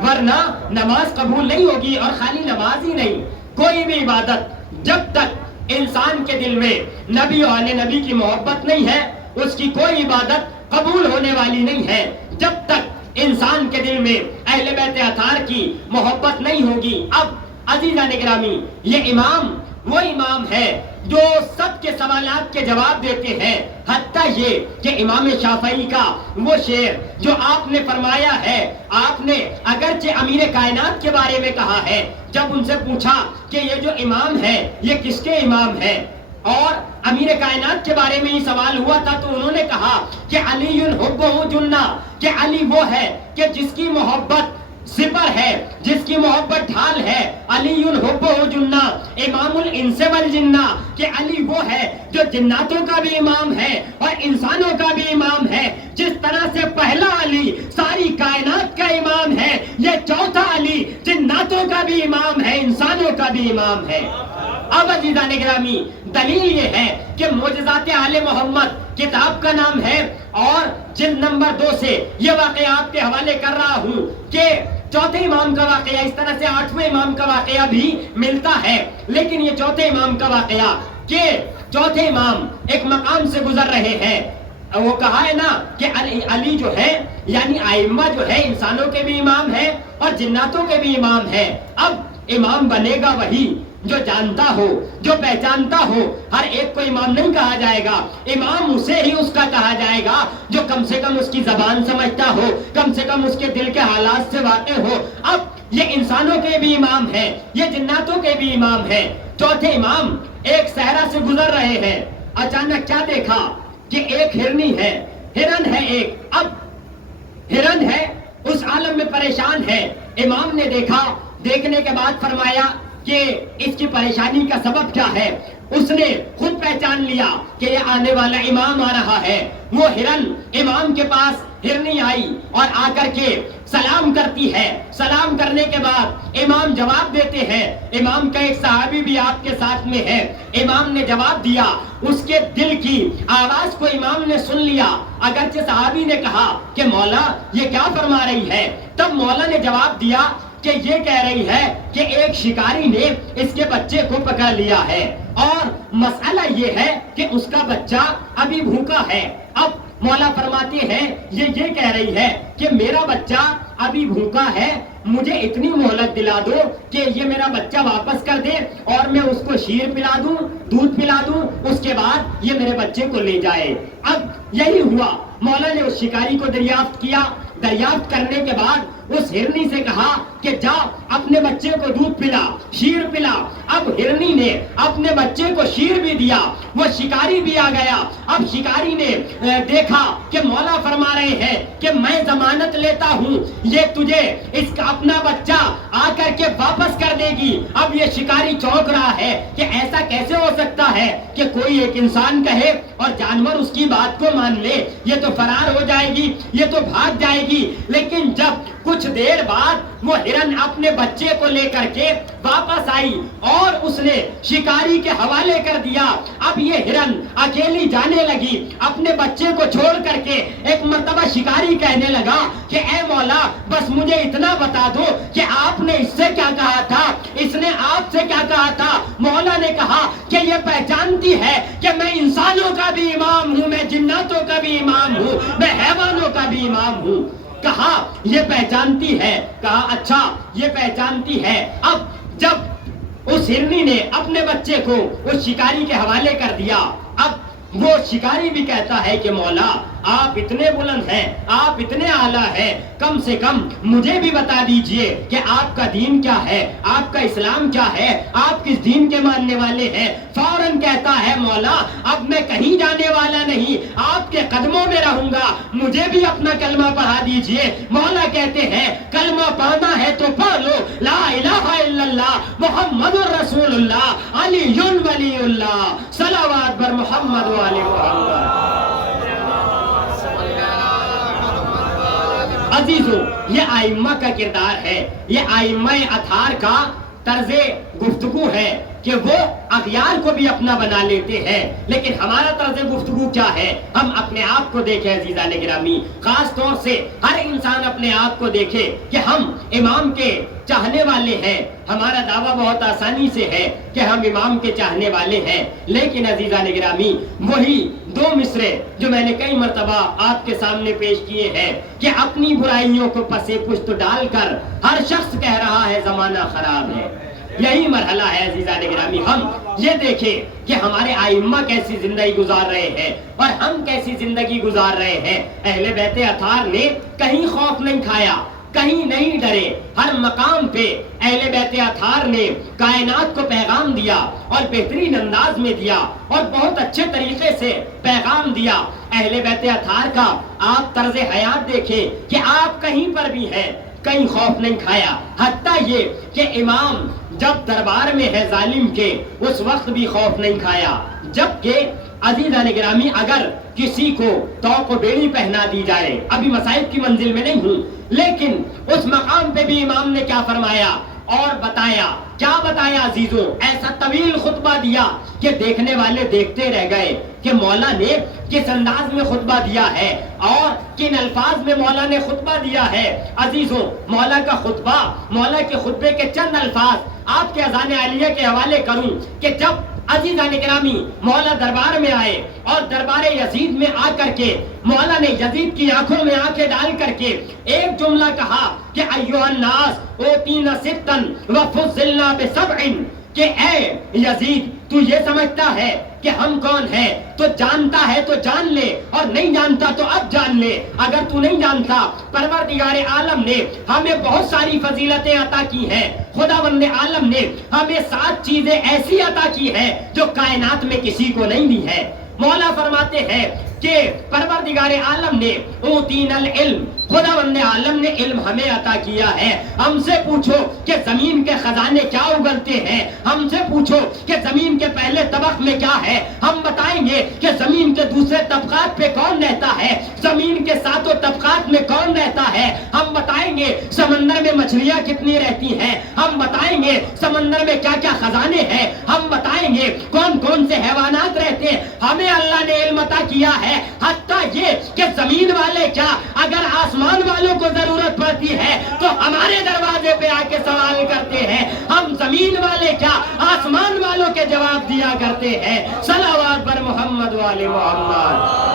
ورنہ نماز قبول نہیں ہوگی۔ اور خالی نماز ہی نہیں، کوئی بھی عبادت جب تک انسان کے دل میں نبی و اہل نبی کی محبت نہیں ہے اس کی کوئی عبادت قبول ہونے والی نہیں ہے۔ جب تک انسان کے دل میں اہل بیت اطہار کی محبت نہیں ہوگی۔ اب عزیزان گرامی یہ امام وہ امام ہے جو سب کے سوالات کے جواب دیتے ہیں، حتیٰ یہ کہ امام شافعی کا وہ شعر جو آپ نے فرمایا ہے، آپ نے اگرچہ امیر کائنات کے بارے میں کہا ہے، جب ان سے پوچھا کہ یہ جو امام ہے یہ کس کے امام ہے، اور امیر کائنات کے بارے میں ہی سوال ہوا تھا تو انہوں نے کہا کہ علی حبہ جنہ، کہ علی وہ ہے کہ جس کی محبت زبر ہے، جس کی محبت ڈھال ہے۔ علی حبہ جنہ امام الانس والجنہ، کہ علی وہ ہے جو جناتوں کا بھی امام ہے اور انسانوں کا بھی امام ہے۔ جس طرح سے پہلا علی ساری کائنات کا امام ہے، یہ چوتھا علی جناتوں کا بھی امام ہے، انسانوں کا بھی امام ہے۔ اب عزیزان گرامی دلیل یہ ہے کہ معجزات آل محمد کتاب کا نام ہے، اور جلد نمبر 2 سے یہ واقعہ آپ کے حوالے کر رہا ہوں کہ چوتھے امام کا واقعہ، اس طرح سے 8ویں امام کا واقعہ بھی ملتا ہے، لیکن یہ چوتھے امام کا واقعہ کہ چوتھے امام ایک مقام سے گزر رہے ہیں۔ وہ کہا ہے نا کہ علی جو ہے یعنی ائمہ جو ہے انسانوں کے بھی امام ہے اور جناتوں کے بھی امام ہے۔ اب امام بنے گا وہی جو جانتا ہو، جو پہچانتا ہو، ہر ایک کو امام نہیں کہا جائے گا، امام اسے ہی اس کا کہا جائے گا جو کم سے کم اس کی زبان سمجھتا ہو، کم سے کم اس کے دل کے حالات سے واقع ہو۔ اب یہ انسانوں کے بھی امام ہیں، یہ جناتوں کے بھی امام ہیں۔ چوتھے امام ایک صحرا سے گزر رہے ہیں، اچانک کیا دیکھا کہ ایک ہرنی ہے، ہرن ہے ایک، اب ہرن ہے اس عالم میں پریشان ہے۔ امام نے دیکھا، دیکھنے کے بعد فرمایا کہ اس کی پریشانی کا سبب کیا ہے۔ اس نے خود پہچان لیا کہ یہ آنے والا امام آ رہا ہے۔ وہ ہرن امام کے پاس ہرنی آئی اور آ کر کے سلام کرتی ہے۔ سلام کرنے کے بعد امام جواب دیتے ہیں۔ امام کا ایک صحابی بھی آپ کے ساتھ میں ہے۔ امام نے جواب دیا، اس کے دل کی آواز کو امام نے سن لیا، اگرچہ صحابی نے کہا کہ مولا یہ کیا فرما رہی ہے، تب مولا نے جواب دیا کہ یہ کہہ رہی ہے کہ ایک شکاری نے اس کے بچے کو پکڑ لیا ہے، اور مسئلہ یہ ہے کہ اس کا بچہ ابھی بھوکا ہے۔ اب مولا فرماتے ہیں یہ کہہ رہی ہے کہ میرا بچہ ابھی بھوکا ہے، مجھے اتنی مہلت دلا دو کہ یہ میرا بچہ واپس کر دے اور میں اس کو شیر پلا دوں، دودھ پلا دوں، اس کے بعد یہ میرے بچے کو لے جائے۔ اب یہی ہوا، مولا نے اس شکاری کو دریافت کیا، دریافت کرنے کے بعد اس ہرنی سے کہا کہ جا اپنے بچے کو دودھ پلا، شیر پلا۔ اب ہرنی نے اپنے بچے کو شیر بھی دیا، وہ شکاری بھی آ گیا۔ اب شکاری نے دیکھا کہ مولا فرما رہے ہیں کہ میں ضمانت لیتا ہوں یہ تجھے اس کا اپنا بچہ آ کر کے واپس کر دے گی۔ اب یہ شکاری چونک رہا ہے کہ ایسا کیسے ہو سکتا ہے کہ کوئی ایک انسان کہے اور جانور اس کی بات کو مان لے، یہ تو فرار ہو جائے گی، یہ تو بھاگ جائے گی۔ لیکن جب کچھ دیر بعد وہ ہرن اپنے بچے کو لے کر کے واپس آئی اور اس نے شکاری کے حوالے کر دیا، اب یہ ہرن اکیلی جانے لگی اپنے بچے کو چھوڑ کر کے۔ ایک مرتبہ شکاری کہنے لگا کہ اے مولا بس مجھے اتنا بتا دو کہ آپ نے اس سے کیا کہا تھا، اس نے آپ سے کیا کہا تھا۔ مولا نے کہا کہ یہ پہچانتی ہے کہ میں انسانوں کا بھی امام ہوں، میں جناتوں کا بھی امام ہوں، میں حیوانوں کا بھی امام ہوں۔ کہا یہ پہچانتی ہے، کہا اچھا یہ پہچانتی ہے۔ اب جب اس ہرنی نے اپنے بچے کو اس شکاری کے حوالے کر دیا، اب وہ شکاری بھی کہتا ہے کہ مولا آپ اتنے بلند ہیں، آپ اتنے اعلیٰ ہیں، کم سے کم مجھے بھی بتا دیجئے کہ آپ کا دین کیا ہے، آپ کا اسلام کیا ہے، آپ کس دین کے ماننے والے ہیں۔ فوراً کہتا ہے مولا اب میں کہیں جانے والا نہیں، آپ کے قدموں میں رہوں گا، مجھے بھی اپنا کلمہ پڑھا دیجئے۔ مولا کہتے ہیں کلمہ پڑھنا ہے تو پڑھ لو، لا الہ الا اللہ محمد رسول اللہ علی ولی اللہ، صلوات بر محمد و آل محمد۔ عزیزو یہ آئمہ کا کردار ہے، یہ آئمہ اطہار کا طرز گفتگو ہے کہ وہ اغیار کو بھی اپنا بنا لیتے ہیں۔ لیکن ہمارا طرز گفتگو کیا ہے؟ ہم اپنے آپ کو دیکھیں عزیزان گرامی، خاص طور سے ہر انسان اپنے آپ کو دیکھے کہ ہم امام کے چاہنے والے ہیں۔ ہمارا دعویٰ بہت آسانی سے ہے کہ ہم امام کے چاہنے والے ہیں، لیکن عزیزان گرامی وہی دو مصرے جو میں نے کئی مرتبہ آپ کے سامنے پیش کیے ہیں کہ اپنی برائیوں کو پسے پشت ڈال کر ہر شخص کہہ رہا ہے زمانہ خراب ہے۔ یہی مرحلہ ہے عزیزان گرامی، ہم یہ دیکھیں کہ ہمارے آئمہ کیسی زندگی گزار رہے ہیں اور ہم کیسی زندگی گزار رہے ہیں۔ اہل بیت اطہار نے کہیں خوف نہیں کھایا، کہیں نہیں ڈرے، ہر مقام پہ اہل بیت اطہار نے کائنات کو پیغام دیا اور بہترین انداز میں دیا اور بہت اچھے طریقے سے پیغام دیا۔ اہل بیت اطہار کا آپ طرز حیات دیکھیں کہ آپ کہیں پر بھی ہیں، کہیں خوف نہیں کھایا، حتیٰ یہ کہ امام جب دربار میں ہے ظالم کے اس وقت بھی خوف نہیں کھایا۔ جبکہ عزیزان گرامی اگر کسی کو توق و بیڑی پہنا دی جائے، ابھی مصائب کی منزل میں نہیں ہوں، لیکن اس مقام پہ بھی امام نے کیا فرمایا اور بتایا، کیا بتایا عزیزوں؟ ایسا طویل خطبہ دیا کہ دیکھنے والے دیکھتے رہ گئے کہ مولا نے کس انداز میں خطبہ دیا ہے اور کن الفاظ میں مولا نے خطبہ دیا ہے۔ عزیزوں مولا کا خطبہ، مولا کے خطبے کے چند الفاظ آپ کے اذان عالیہ کے حوالے کروں کہ جب عزیزان گرامی مولا دربار میں آئے اور دربار یزید میں آ کر کے مولا نے یزید کی آنکھوں میں آنکھیں ڈال کر کے ایک جملہ کہا کہ ایھا الناس اوتینا ستا وفضلنا بسبع، کہ اے یزید تو یہ سمجھتا ہے کہ ہم کون ہیں تو جانتا ہے تو جان لے اور نہیں جانتا تو اب جان لے۔ اگر تو نہیں جانتا پروردگار عالم نے ہمیں بہت ساری فضیلتیں عطا کی ہیں، خداوند عالم نے ہمیں 7 چیزیں ایسی عطا کی ہیں جو کائنات میں کسی کو نہیں دی ہے۔ مولا فرماتے ہیں کہ پروردگار عالم نے اوتینا العلم، خداوند عالم نے علم ہمیں عطا کیا ہے۔ ہم سے پوچھو کہ زمین کے خزانے کیا اگلتے ہیں، ہم سے پوچھو کہ زمین کے پہلے طبق میں کیا ہے، ہم بتائیں گے کہ زمین کے دوسرے طبقات پہ کون رہتا ہے، زمین کے 7 طبقات میں کون رہتا ہے، ہم بتائیں گے سمندر میں مچھلیاں کتنی رہتی ہیں، ہم بتائیں گے سمندر میں کیا کیا خزانے ہیں، ہم بتائیں گے کون کون سے حیوانات رہتے ہیں۔ ہمیں اللہ نے علم عطا کیا ہے، حتیٰ یہ کہ زمین والے کیا اگر آسمان والوں کو ضرورت پڑتی ہے تو ہمارے دروازے پہ آ کے سوال کرتے ہیں، ہم زمین والے کیا آسمان والوں کے جواب دیا کرتے ہیں۔ صلوات بر محمد و آل محمد۔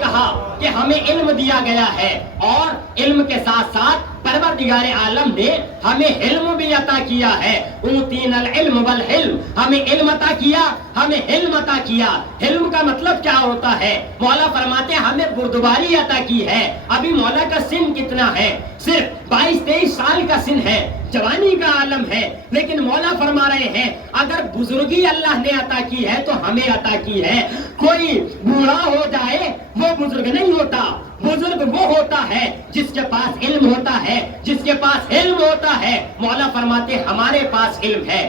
کہا کہ ہمیں علم دیا گیا ہے اور علم کے ساتھ ساتھ پروردگار عالم نے ہمیں علم بھی عطا کیا ہے. اوتینا العلم والحلم، ہمیں علم عطا کیا، ہمیں علم عطا کیا. علم کا مطلب کیا ہوتا ہے؟ مولا فرماتے ہیں ہمیں بردباری عطا کی ہے. ابھی مولا کا سن کتنا ہے؟ صرف 22-23 سال کا سن ہے، جوانی کا عالم ہے، لیکن مولا فرما رہے ہیں اگر بزرگی اللہ نے عطا کی ہے تو ہمیں عطا کی ہے. کوئی بوڑھا ہو جائے وہ بزرگ نہیں ہوتا، بزرگ وہ ہوتا ہے جس کے پاس علم ہوتا ہے، جس کے پاس علم ہوتا ہے. مولا فرماتے ہمارے پاس علم ہے.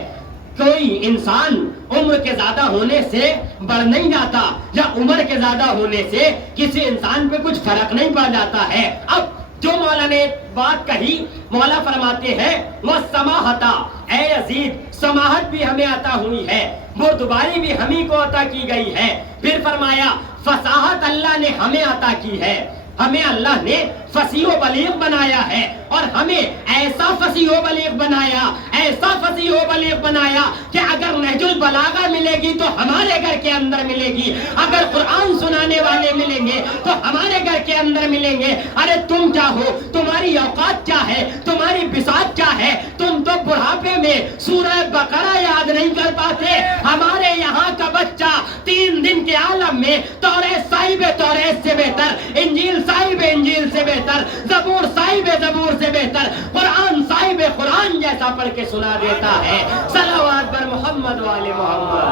کوئی انسان عمر کے زیادہ ہونے سے بڑھ نہیں جاتا یا عمر کے زیادہ ہونے سے کسی انسان پہ کچھ فرق نہیں پڑ جاتا ہے. اب جو مولا نے بات کہی، مولا فرماتے ہیں وَالسَّمَاحَةَ، اے یزید سماحت بھی ہمیں عطا ہوئی ہے، بردباری بھی ہمیں کو عطا کی گئی ہے. پھر فرمایا فصاحت اللہ نے ہمیں عطا کی ہے، ہمیں اللہ نے فصیح و بلیغ بنایا ہے اور ہمیں ایسا فصیح و بلیغ بنایا، ایسا فصیح و بلیغ بنایا کہ اگر نہج البلاغہ ملے گی تو ہمارے گھر کے اندر ملے گی، اگر قرآن سنانے والے ملیں گے تو ہمارے گھر کے اندر ملیں گے. ارے تم کیا ہو، تمہاری اوقات کیا ہے، تمہاری بساط کیا ہے؟ تم تو بڑھاپے میں سورہ بقرہ یاد نہیں کر پاتے. ہمارے یہاں کا بچہ 3 دن کے عالم میں توریت صاحب توریت سے بہتر، انجیل صاحب انجیل سے بہتر، زبور صاحب زبور سے بہتر، قرآن صاحب قرآن جیسا پڑھ کے سنا دیتا ہے. صلوات بر محمد وآل محمد.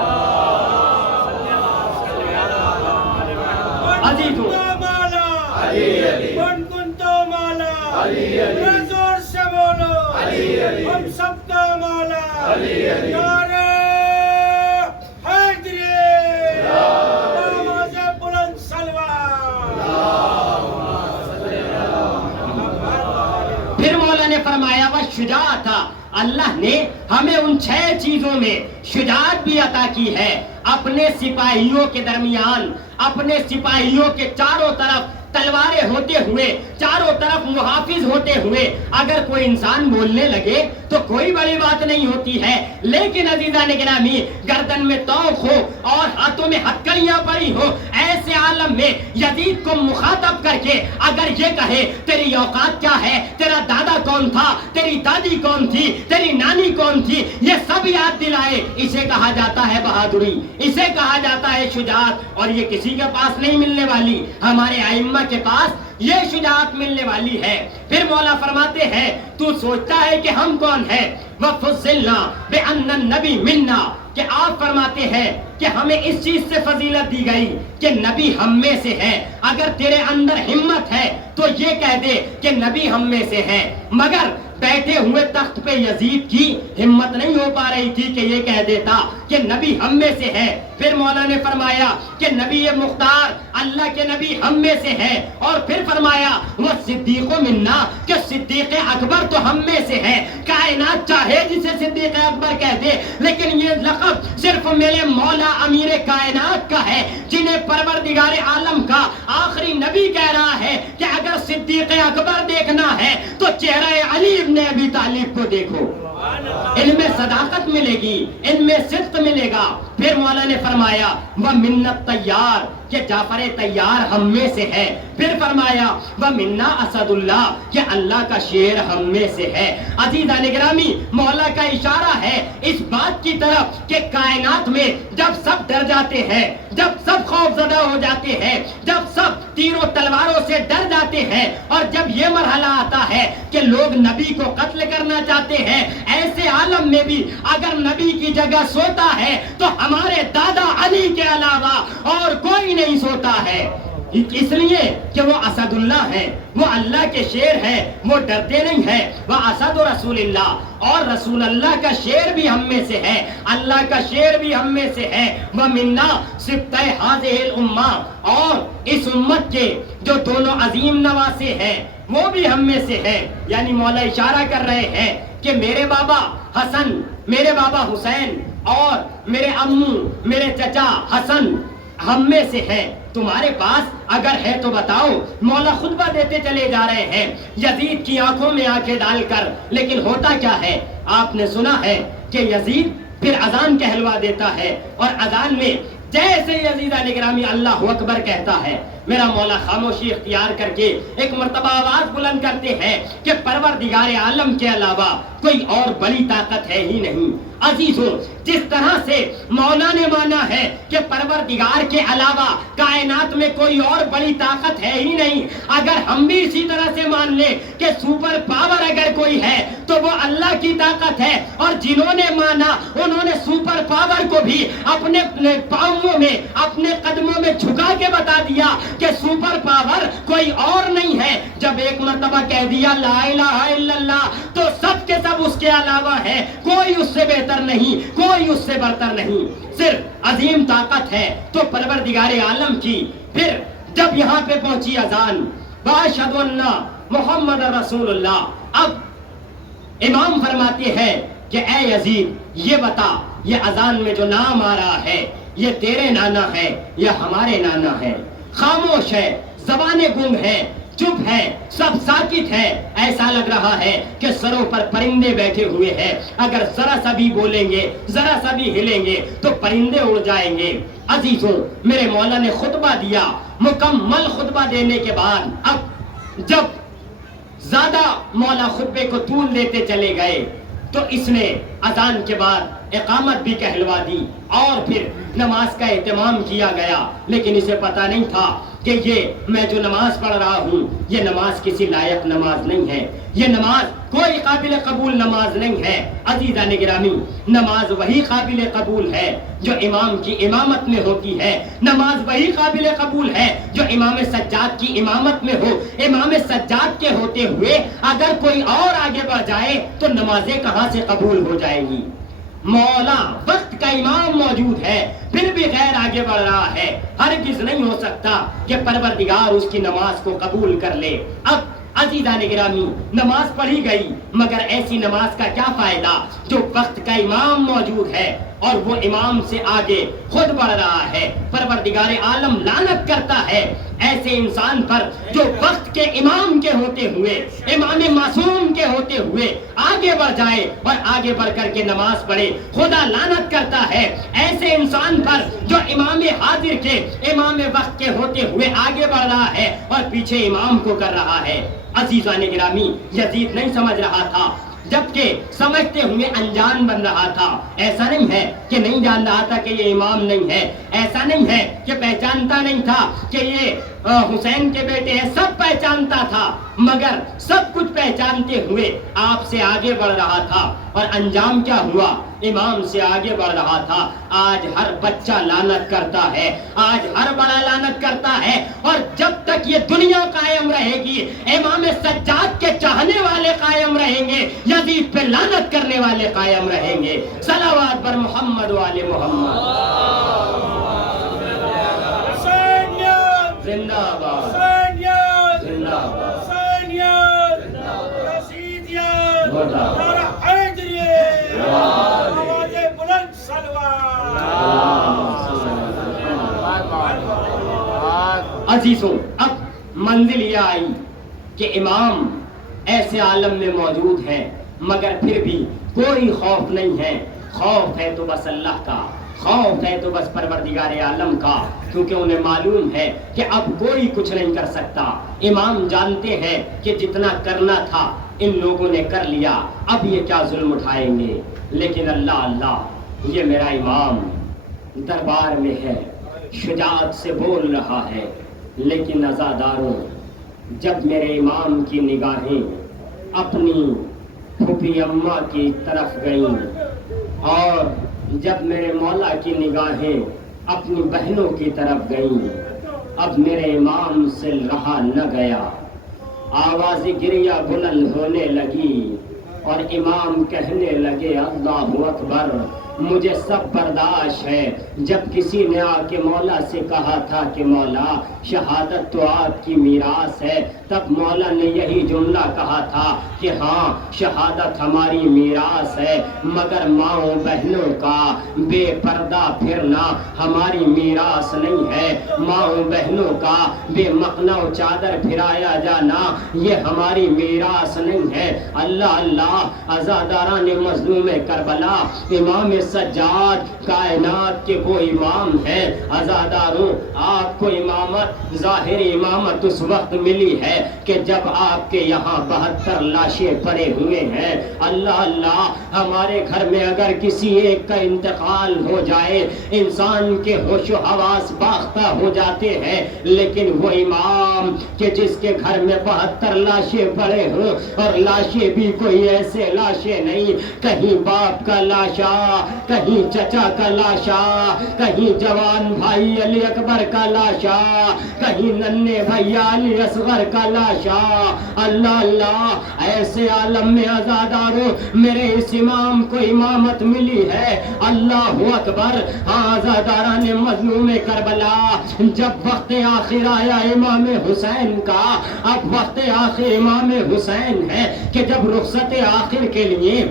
عزیز ہو کون کن تو مولا، زور سے بولو ہم سب کا مولا، نعرہ حیدری، آواز بلند سلوات. پھر مولا نے فرمایا وہ شجاعت تھا، اللہ نے ہمیں ان 6 چیزوں میں شجاعت بھی عطا کی ہے. اپنے سپاہیوں کے درمیان، اپنے سپاہیوں کے چاروں طرف تلواریں ہوتے ہوئے، چاروں طرف محافظ ہوتے ہوئے اگر کوئی انسان بولنے لگے تو کوئی بڑی بات نہیں ہوتی ہے، لیکن عزیزان گرامی گردن میں توق ہو اور ہاتھوں میں ہتکڑیاں پڑی ہو، ایسے عالم میں یزید کو مخاطب کر کے اگر یہ کہے تیری اوقات کیا ہے، تیرا دادا کون تھا، تیری دادی کون تھی، تیری نانی کون تھی، یہ سب یاد دلائے، اسے کہا جاتا ہے بہادری، اسے کہا جاتا ہے شجاعت. اور یہ کسی کے پاس نہیں ملنے والی، ہمارے ائمہ کے پاس یہ شجاعت ملنے والی ہے. پھر مولا فرماتے ہیں تو سوچتا ہے کہ ہم کون ہیں؟ وَفُضِّلْنَا بِأَنَّ النَّبِي مِنَّا، کہ آپ فرماتے ہیں کہ ہمیں اس چیز سے فضیلت دی گئی کہ نبی ہم میں سے ہے. اگر تیرے اندر ہمت ہے تو یہ کہہ دے کہ نبی ہم میں سے ہے. مگر بیٹھے ہوئے تخت پہ یزید کی ہمت نہیں ہو پا رہی تھی کہ یہ کہہ دیتا کہ نبی ہم میں سے ہے. پھر مولا نے فرمایا کہ نبی مختار اللہ کے نبی ہم میں سے ہے. اور پھر فرمایا وہ صدیق منا، کہ صدیق اکبر تو ہم میں سے ہے. کائنات چاہے جسے صدیق اکبر کہہ دے، لیکن یہ لقب صرف میرے مولا امیر کائنات کا ہے، جنہیں پروردگار عالم کا آخری نبی کہہ رہا ہے کہ اگر صدیق اکبر دیکھنا ہے تو چہرہ علی ابن ابی طالب کو دیکھو، ان میں صداقت ملے گی، ان میں صدق ملے گا. پھر مولا نے فرمایا وہ منت تیار، کہ جعفر تیار ہم میں سے ہے. پھر فرمایا وہ منا اسد اللہ، کہ اللہ کا شیر ہم میں سے ہے. عزیزان گرامی مولا کا اشارہ ہے اس بات کی طرف کہ کائنات میں جب سب ڈر جاتے ہیں، جب سب خوف زدہ ہو جاتے ہیں، جب سب تیروں تلواروں سے ڈر جاتے ہیں، اور جب یہ مرحلہ آتا ہے کہ لوگ نبی کو قتل کرنا چاہتے ہیں، ایسے عالم میں بھی اگر نبی کی جگہ سوتا ہے تو ہمارے دادا علی کے علاوہ اور کوئی نہیں سوتا ہے. اس لیے کہ وہ اسد اللہ ہے، وہ اللہ کے شیر ہے، وہ ڈرتے نہیں ہے. وہ اسد رسول اللہ، اور رسول اللہ کا شیر بھی ہم میں سے ہے، اللہ کا شیر بھی ہم میں سے ہے. وہ منا سبطہ ہذہ الامہ، اور اس امت کے جو دونوں عظیم نواسے ہیں وہ بھی ہم میں سے ہے. یعنی مولا اشارہ کر رہے ہیں کہ میرے بابا حسن، میرے بابا حسین اور میرے امو میرے چچا حسن ہم میں سے ہے. تمہارے پاس اگر ہے تو بتاؤ. مولا خطبہ دیتے چلے جا رہے ہیں یزید کی آنکھوں میں آنکھیں ڈال کر. لیکن ہوتا کیا ہے؟ آپ نے سنا ہے کہ یزید پھر اذان کہلوا دیتا ہے، اور اذان میں جیسے یزید علیہ گرامی اللہ اکبر کہتا ہے میرا مولا خاموشی اختیار کر کے ایک مرتبہ آواز بلند کرتے ہیں کہ پروردگار عالم کے علاوہ کوئی اور بڑی طاقت ہے ہی نہیں۔ عزیزوں، جس طرح سے مولا نے مانا ہے کہ پروردگار کے علاوہ کائنات میں کوئی اور بڑی طاقت ہے ہی نہیں، اگر ہم بھی اسی طرح سے مان لیں کہ سپر پاور اگر کوئی ہے تو وہ اللہ کی طاقت ہے، اور جنہوں نے مانا انہوں نے سپر پاور کو بھی اپنے پاؤں میں اپنے قدموں میں جھکا کے بتا دیا کہ سپر پاور کوئی اور نہیں ہے۔ جب ایک مرتبہ کہہ دیا لا الہ الا اللہ تو سب کے سب اس کے علاوہ ہے، کوئی اس سے بہتر نہیں، کوئی اس سے برتر نہیں، صرف عظیم طاقت ہے تو پروردگار عالم کی۔ پھر جب یہاں پہ پہنچی اذان، واشہد ان محمد رسول اللہ، اب امام فرماتے ہیں کہ اے یزید یہ بتا، یہ اذان میں جو نام آ رہا ہے یہ تیرے نانا ہے یا ہمارے نانا ہے؟ خاموش ہے، زبانیں گنگ ہے، چپ ہے، سب ساکت ہے، ایسا لگ رہا ہے کہ سروں پر پرندے بیٹھے ہوئے ہیں، اگر ذرا سا بھی بولیں گے، ذرا سا بھی ہلیں گے تو پرندے اڑ جائیں گے۔ عزیزوں، میرے مولا نے خطبہ دیا، مکمل خطبہ دینے کے بعد اب جب زیادہ مولا خطبے کو طول دیتے چلے گئے تو اس نے اذان کے بعد اقامت بھی کہلوا دی اور پھر نماز کا اہتمام کیا گیا، لیکن اسے پتہ نہیں تھا کہ یہ میں جو نماز پڑھ رہا ہوں یہ نماز کسی لائق نماز نہیں ہے، یہ نماز کوئی قابل قبول نماز نہیں ہے۔ عزیزان گرامی، نماز وہی قابل قبول ہے جو امام کی امامت میں ہوتی ہے، نماز وہی قابل قبول ہے جو امام سجاد کی امامت میں ہو۔ امام سجاد کے ہوتے ہوئے اگر کوئی اور آگے بڑھ جائے تو نمازیں کہاں سے قبول ہو جائیں گی؟ مولا وقت کا امام موجود ہے پھر بھی غیر آگے بڑھ رہا ہے، ہرگز نہیں ہو سکتا کہ پروردگار اس کی نماز کو قبول کر لے۔ اب عزیزان گرامی، نماز پڑھی گئی، مگر ایسی نماز کا کیا فائدہ جو وقت کا امام موجود ہے اور وہ امام سے آگے خود بڑھ رہا ہے۔ پروردگار عالم لعنت کرتا ہے ایسے انسان پر جو وقت کے امام کے ہوتے ہوئے، امام معصوم کے ہوتے ہوئے آگے بڑھ جائے اور آگے بڑھ کر کے نماز پڑھے۔ خدا لعنت کرتا ہے ایسے انسان پر جو امام حاضر کے، امام وقت کے ہوتے ہوئے آگے بڑھ رہا ہے اور پیچھے امام کو کر رہا ہے۔ عزیزان گرامی، یزید نہیں سمجھ رہا تھا، جبکہ سمجھتے ہوئے انجان بن رہا تھا۔ ایسا نہیں ہے کہ نہیں جان رہا تھا کہ یہ امام نہیں ہے، ایسا نہیں ہے کہ پہچانتا نہیں تھا کہ یہ حسین کے بیٹے ہیں، سب پہچانتا تھا، مگر سب کچھ پہچانتے ہوئے آپ سے آگے بڑھ رہا تھا۔ اور انجام کیا ہوا؟ امام سے آگے بڑھ رہا تھا۔ آج ہر بچہ لعنت کرتا ہے، آج ہر بڑا لعنت کرتا ہے، اور جب تک یہ دنیا قائم رہے گی امام سجاد کے چاہنے والے قائم رہیں گے، یزید پہ لعنت کرنے والے قائم رہیں گے۔ صلوات پر محمد و آل محمد۔ حسینیت، زندہ باد، حسینیت، زندہ باد، حسینیت، یزیدیت، زندہ باد۔ نعرہ حیدریت، آواز بلند صلوات۔ عزیزوں، اب منزل یہ آئی کہ امام ایسے عالم میں موجود ہیں مگر پھر بھی کوئی خوف نہیں ہے۔ خوف ہے تو بس اللہ کا، خوف ہے تو بس پروردگار عالم کا، کیونکہ انہیں معلوم ہے کہ اب کوئی کچھ نہیں کر سکتا۔ امام جانتے ہیں کہ جتنا کرنا تھا ان لوگوں نے کر لیا، اب یہ کیا ظلم اٹھائیں گے، لیکن اللہ اللہ، یہ میرا امام دربار میں ہے، شجاعت سے بول رہا ہے، لیکن عزاداروں، جب میرے امام کی نگاہیں اپنی پھوپھی اماں کی طرف گئیں اور جب میرے مولا کی نگاہیں اپنی بہنوں کی طرف گئیں، اب میرے امام سے رہا نہ گیا، آواز گریہ بلند ہونے لگی اور امام کہنے لگے اللہ اکبر، مجھے سب برداشت ہے۔ جب کسی نے آ کے مولا سے کہا تھا کہ مولا شہادت تو آپ کی میراث ہے، تب مولا نے یہی جملہ کہا تھا کہ ہاں شہادت ہماری میراث ہے، مگر ماؤں بہنوں کا بے پردہ پھرنا ہماری میراث نہیں ہے، ماؤں بہنوں کا بے مخنہ و چادر پھرایا جانا یہ ہماری میراث نہیں ہے۔ اللہ اللہ، عزاداران مظلوم کربلا امام سجاد کائنات کے وہ امام ہیں۔ عزاداروں، آپ کو امامت، ظاہری امامت اس وقت ملی ہے کہ جب آپ کے یہاں 72 لاشیں پڑے ہوئے ہیں۔ اللہ اللہ، ہمارے گھر میں اگر کسی ایک کا انتقال ہو جائے، انسان کے ہوش و حواس باختہ ہو جاتے ہیں، لیکن وہ امام کہ جس کے گھر میں 72 لاشیں پڑے ہوں، اور لاشیں بھی کوئی ایسے لاشیں نہیں، کہیں باپ کا لاشا، کہیں چچا کا لاشا، کہیں جوان بھائی علی اکبر کا لاشا، کہیں ننھے بھیا علی اصغر کا لاشا۔ اللہ اللہ، ایسے عالم میں عزاداروں میرے اس امام کو امامت ملی ہے۔ اللہ اکبر۔ ہاں عزاداران مظلوم کربلا، جب وقت آخر آیا امام حسین کا، اب وقت آخر امام حسین ہے کہ جب رخصت آخر کے لیے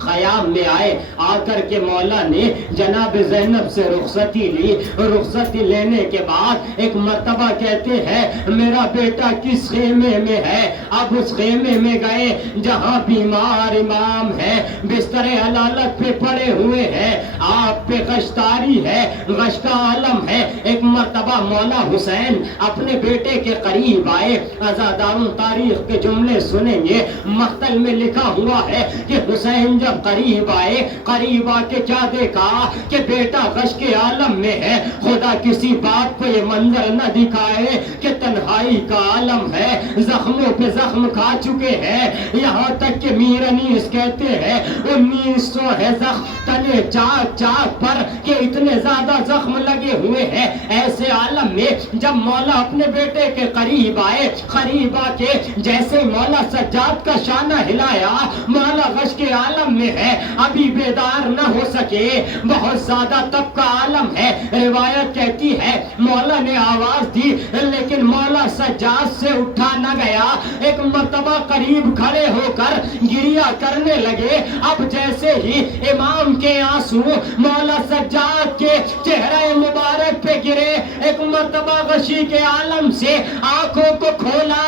قیام میں آئے، آ کر کے مولا نے جناب زینب سے رخصتی لی۔ رخصتی لینے کے بعد ایک مرتبہ کہتے ہیں میرا بیٹا کس خیمے میں ہے؟ اب اس خیمے میں گئے جہاں بیمار امام ہے، بستر علالت پہ پڑے ہوئے ہیں، آپ پہ غشتاری ہے، غش کا عالم ہے۔ ایک مرتبہ مولا حسین اپنے بیٹے کے قریب آئے۔ عزاداروں تاریخ کے جملے سنیں گے، مقتل میں لکھا ہوا ہے کہ حسین جب قریب آئے، قریب آ کے کیا دیکھا کہ بیٹا غش کے عالم میں ہے۔ خدا کسی باپ کو یہ منظر نہ دکھائے کہ تنہائی کا عالم ہے، زخموں پہ زخم کھا چکے ہیں، یہاں تک کہ میر انیس کہتے ہیں 1900 ہے زخم تنے چاک چاک پر کہ اتنے زیادہ زخم لگے ہوئے ہیں۔ ایسے عالم میں جب مولا اپنے بیٹے کے قریب آئے، قریب آ کے جیسے مولا سجاد کا شانہ ہلایا، مولا غش کے عالم میں ہے، ابھی بیدار نہ ہو سکے، بہت زیادہ تب کا عالم ہے۔ روایت کہتی ہے مولا نے آواز دی لیکن مولا سجاد سے اٹھا نہ گیا، ایک مرتبہ قریب کھڑے ہو کر گریہ کرنے لگے۔ اب جیسے ہی امام کے آنسو مولا سجاد کے چہرہ مبارک پہ گرے، ایک مرتبہ غشی کے عالم سے آنکھوں کو کھولا،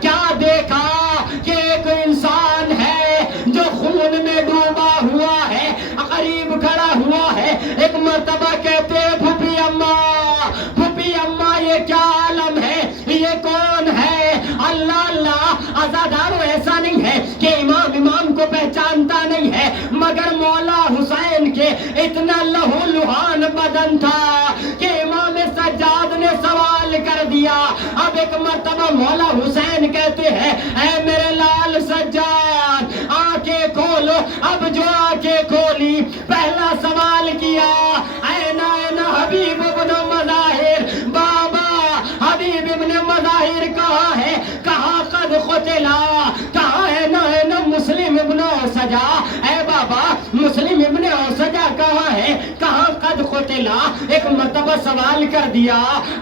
کیا دیکھا کہ ایک انسان ہے جو خون میں ڈوبا ہوا ہے، قریب کھڑا ہوا ہے۔ ایک مرتبہ کہتے ہیں پھوپھی اماں، پھوپھی اماں یہ کیا عالم ہے، یہ کون ہے؟ اللہ اللہ، عزاداروں ایسا نہیں ہے کہ امام کو پہچانتا نہیں ہے، مگر مولا حسین کے اتنا لہو لہان بدن تھا کہ امام سجاد نے سوال کر دیا۔ اب ایک مرتبہ مولا حسین کہتے ہیں اے میرے لال سجاد آنکھیں کھولو۔ اب جو آنکھیں کھولی پہلا سوال کیا اینا اینا حبیب ابن مظاہر، بابا حبیب ابن مظاہر کہاں ہے؟ کہاں قد قتلا؟ کہاں اینا اینا مسلم ابن اوسجا؟ اے بابا مسلم ابن اوسجا کہاں ہے؟ کہاں قد قتلا؟ ایک مرتبہ سوال کر دیا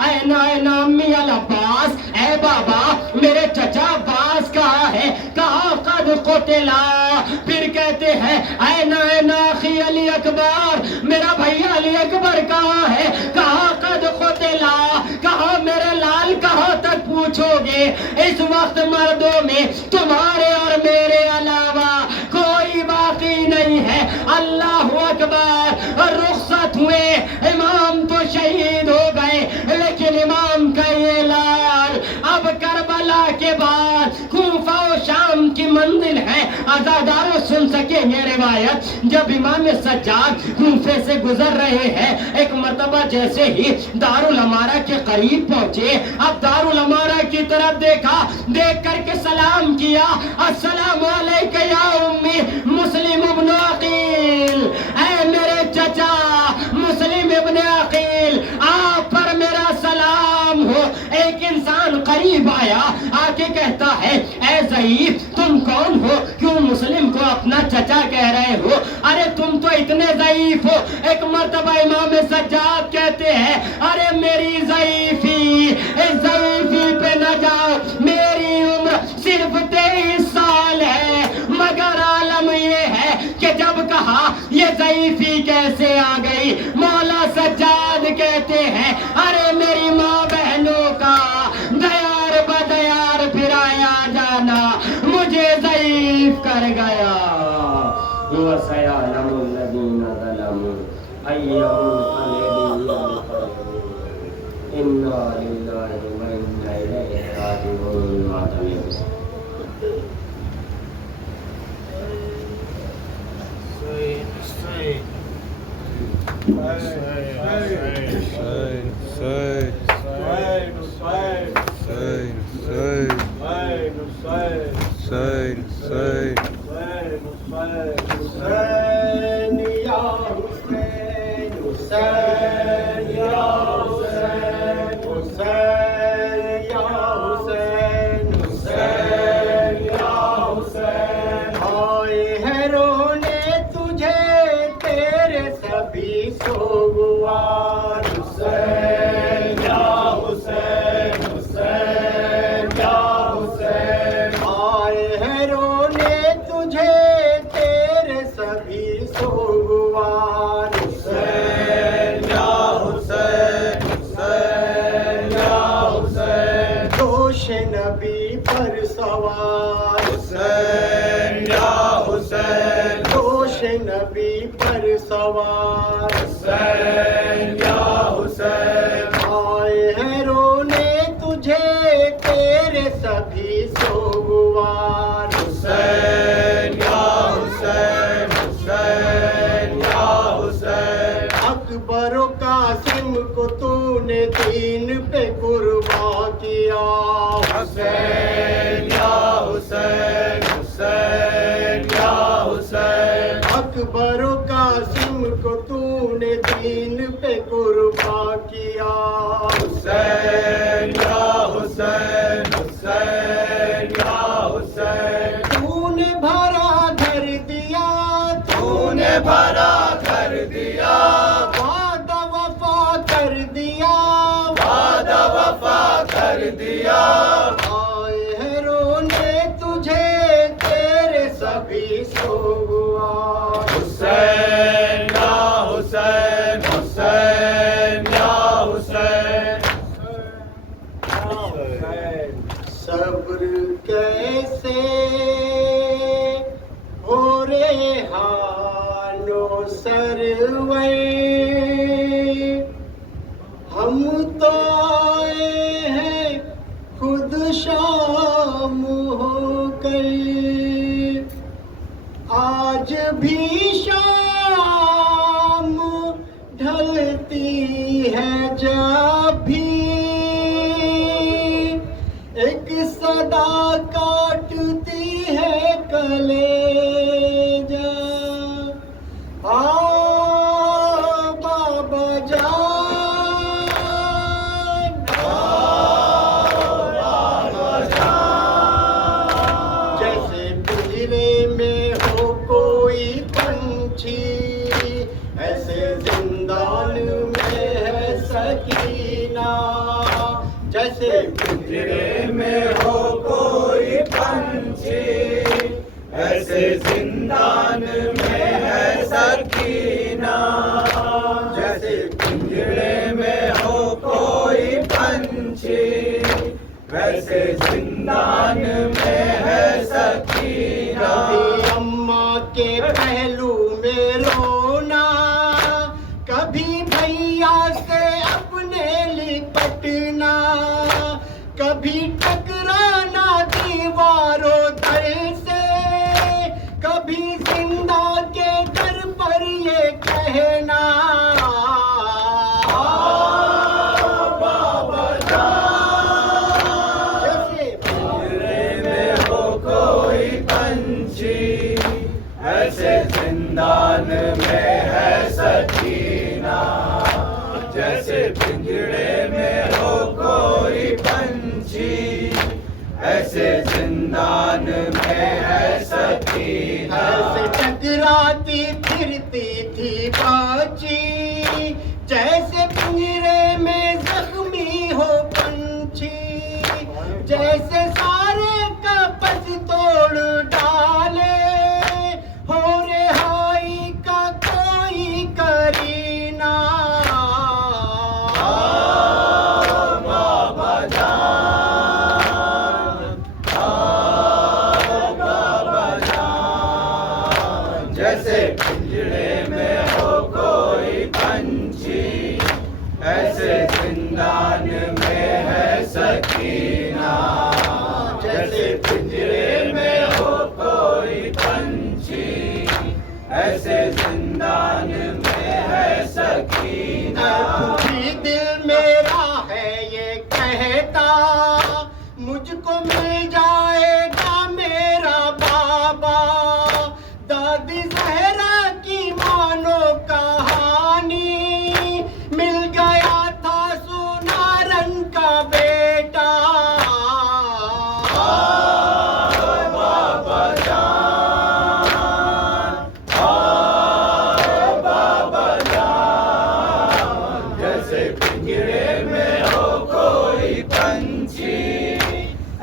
اینا اینا امی العباس، اے بابا میرے چچا عباس کہاں ہے؟ کہاں قد قتلا؟ پھر کہتے ہیں اینا اینا اخی علی اکبر، میرا بھیا علی اکبر کہاں ہے؟ کہاں قد قتلا؟ کہاں میرے لال؟ کہاں تک پوچھو گے؟ اس وقت مردوں میں تمہارے اور میرے علاوہ کوئی باقی نہیں ہے۔ اللہ اکبر۔ رخصت ہوئے، امام تو شہید ہو گئے، لیکن امام کا یہ لال اب کربلا کے بعد کوفہ و شام کی منزل ہے۔ عزاداروں سن سکیں گے روایت، جب امام سجاد کوفے سے گزر رہے ہیں، ایک مرتبہ جیسے ہی دارالامارہ کے قریب پہنچے، اب دارالامارہ کی طرف دیکھا، دیکھ کر کے سلام کیا السلام علیکہ یا امی مسلم ابن عقیل، اے میرے چچا مسلم ابن عقیل آپ پر میرا سلام ہو۔ ایک انسان قریب آیا، آ کے کہتا ہے اے ضعیف تم کون ہو، کیوں مسلم کو اپنا چچا کہہ رہے ہو؟ ارے تم تو اتنے ضعیف ہو۔ ایک مرتبہ امام سجاد کہتے ہیں ارے میری ضعیفی، اس ضعیفی پہ نہ جاؤ، میری عمر صرف 23 سال ہے، مگر عالم یہ ہے کہ جب کہا یہ ضعیفی کیسے آ گئی، مولا سجاد کہتے ہیں ارے میری ماں بہنوں کا دیار بدیار پھرایا جانا مجھے ضعیف کر گیا۔ وَسَيَعْلَمُ الَّذِينَ ظَلَمُوا دوش نبی پر سوار حسین یا حسین دوش نبی پر سوار حسین یا حسین آئے ہیں رونے تجھے تیرے سبھی سوگوار حسین یا حسین حسین یا حسین اکبر و قاسم کو تو نے دین پہ قربان کیا حسین یا حسین حسین یا حسین اکبر و قاسم کو تو نے دین پہ قربان کیا حسین یا حسین حسین یا حسین تو نے بھرا گھر دیا تو نے بھرا کر دیا وعدہ وفا کر دیا وعدہ وفا کر دیا آئے ہیں رونے تجھے تیرے سبھی سوگوار حسین یا حسین حسین یا حسین صبر کیسے ہو ریحان و سرور ہم تو آئے ہیں خود شام ہو کر آج بھی شام ڈھلتی ہے جب بھی ایک صدا کاٹتی ہے کلیجہ آ بابا جان جیسے پنجرے میں ہو کوئی پنچھی ایسے زندان میں ہے سکینہ جیسے پنجرے میں ہو کوئی پنچھی ایسے زندان میں ہے سکینہ جیسے پنجرے میں ہو کوئی پنچھی ویسے زندان میں ہے سکینہ کبھی اماں کے پہلو میں رونا کبھی بھیا سے اپنے لپٹنا کبھی ٹکرانا دیواروں در سے کبھی زندہ کے در پر یہ کہنا بابا جیسے پنجرے میں ہو کوئی پنچھی ایسے زندان میں ہے سکینہ جیسے پنجرے میں ہو کوئی پنچھی ایسے زندان میں ہے سکینہ ایسے ٹکراتی پھرتی تھی باچی جیسے پنجرے میں زخمی ہو پنچھی جیسے سارے قفس توڑ ڈالے ہو رہائی کا کوئی کرینہ بابا جان بابا جان جیسے پنجرے میں ہو کوئی پنچھی ایسے زندان میں ہے سکینہ جیسے پنجرے میں ہو کوئی پنچھی ایسے زندان میں ہے سکینہ بھی دل میرا ہے یہ کہتا مجھ کو مل جائے گا میرا بابا دادی زہرا کی مانو کہانی مل گیا تھا سونا رنگ کا بیٹا بابا جان بابا جان جیسے پنجرے میں ہو کوئی پنچھی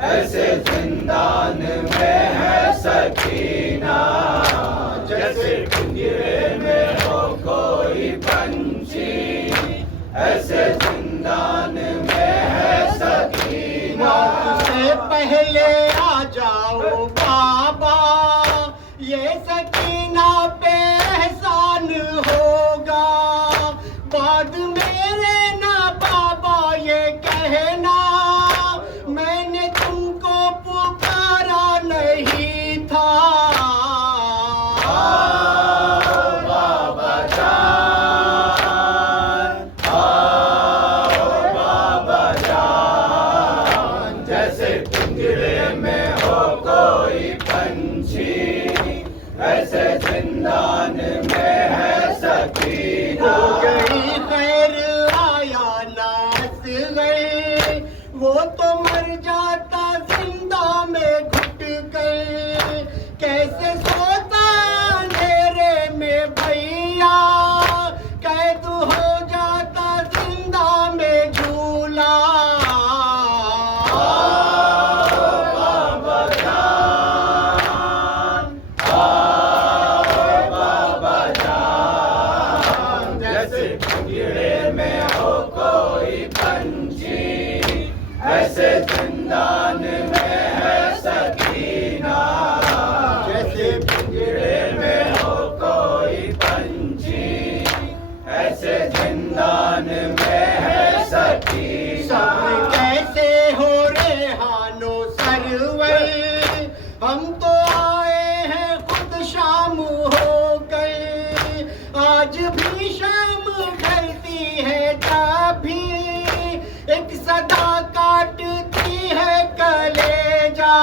ایسے زندان میں ہے سکینہ جیسے پنجرے میں ہو کوئی پنچھی ایسے زندان میں ہے سکینہ پہلے آ جاؤ بابا، یہ سکینہ پہ احسان ہوگا، بعد میرے نہ بابا یہ کہنا میں نے تم کو پکارا نہیں تھا۔ ہو گئی خیر آیا ناس گئے، وہ تو مر جاتا زندہ میں گھٹ گئے، کیسے سوتا اندھیرے میں بھیا، قید ہو جاتا زندہ میں جھولا۔ سب کیسے ہو ریحان و سرور، ہم تو آئے ہیں خود شام ہو گئے، آج بھی شام ڈھلتی ہے جب بھی ایک صدا کاٹتی ہے کلیجا۔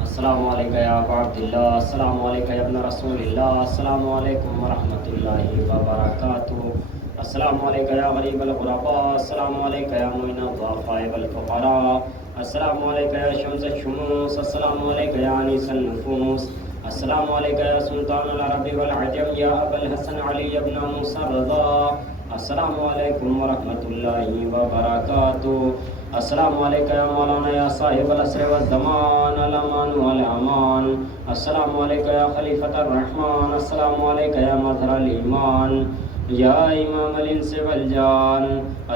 السلام علیکم یا ابا عبداللہ، السلام علیکم یا ابن رسول اللہ، السلام علیکم ورحمۃ اللہ وبرکاتہ، السلام علیکم یا غریب الغرباء، السلام علیکم یا معین الضعفاء والفقراء، السلام علیکم یا شمس الشموس، السلام علیکم یا انیس النفوس، السلام علیکم یا سلطان العرب والعجم یا ابا الحسن علی ابن موسیٰ الرضا، السلام علیکم ورحمۃ اللہ وبرکاتہ، السلام علیکم یا مولانا یا صاحب العصر والزمان الامان والامان، السلام علیکم یا خلیفۃ الرحمن، السلام علیکم یا مظہر الایمان، یا امام الانس والجان،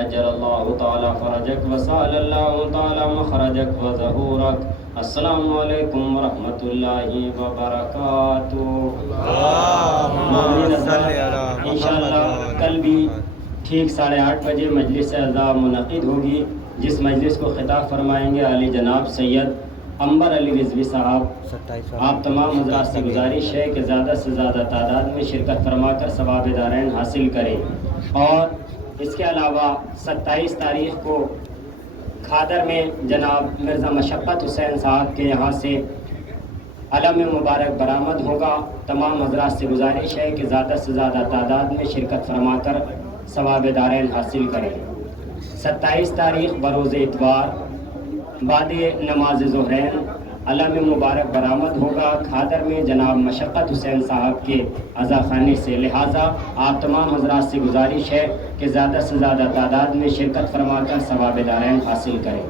اجر اللہ تعالی فرجک وسال اللہ تعالی مخرجک وظہورک، السلام علیکم ورحمۃ اللہ وبرکاتہ۔ انشاءاللہ کل بھی ٹھیک 8:30 بجے مجلس اعزاء منعقد ہوگی، جس مجلس کو خطاب فرمائیں گے عالی جناب سید عنبر علی رضوی صاحب۔ آپ تمام حضرات سے گزارش ہے کہ زیادہ سے زیادہ تعداد میں شرکت فرما کر ثواب دارین حاصل کریں، اور اس کے علاوہ 27 تاریخ کو کھادر میں جناب مرزا مشقت حسین صاحب کے یہاں سے علم مبارک برآمد ہوگا۔ تمام حضرات سے گزارش ہے کہ زیادہ سے زیادہ تعداد میں شرکت فرما کر ثواب دارین حاصل کریں۔ 27 تاریخ بروز اتوار بعد نماز ظہرین علم مبارک برآمد ہوگا کھادر میں جناب مشقت حسین صاحب کے عزاخانے سے، لہٰذا آپ تمام حضرات سے گزارش ہے کہ زیادہ سے زیادہ تعداد میں شرکت فرما کر ثواب دارین حاصل کریں۔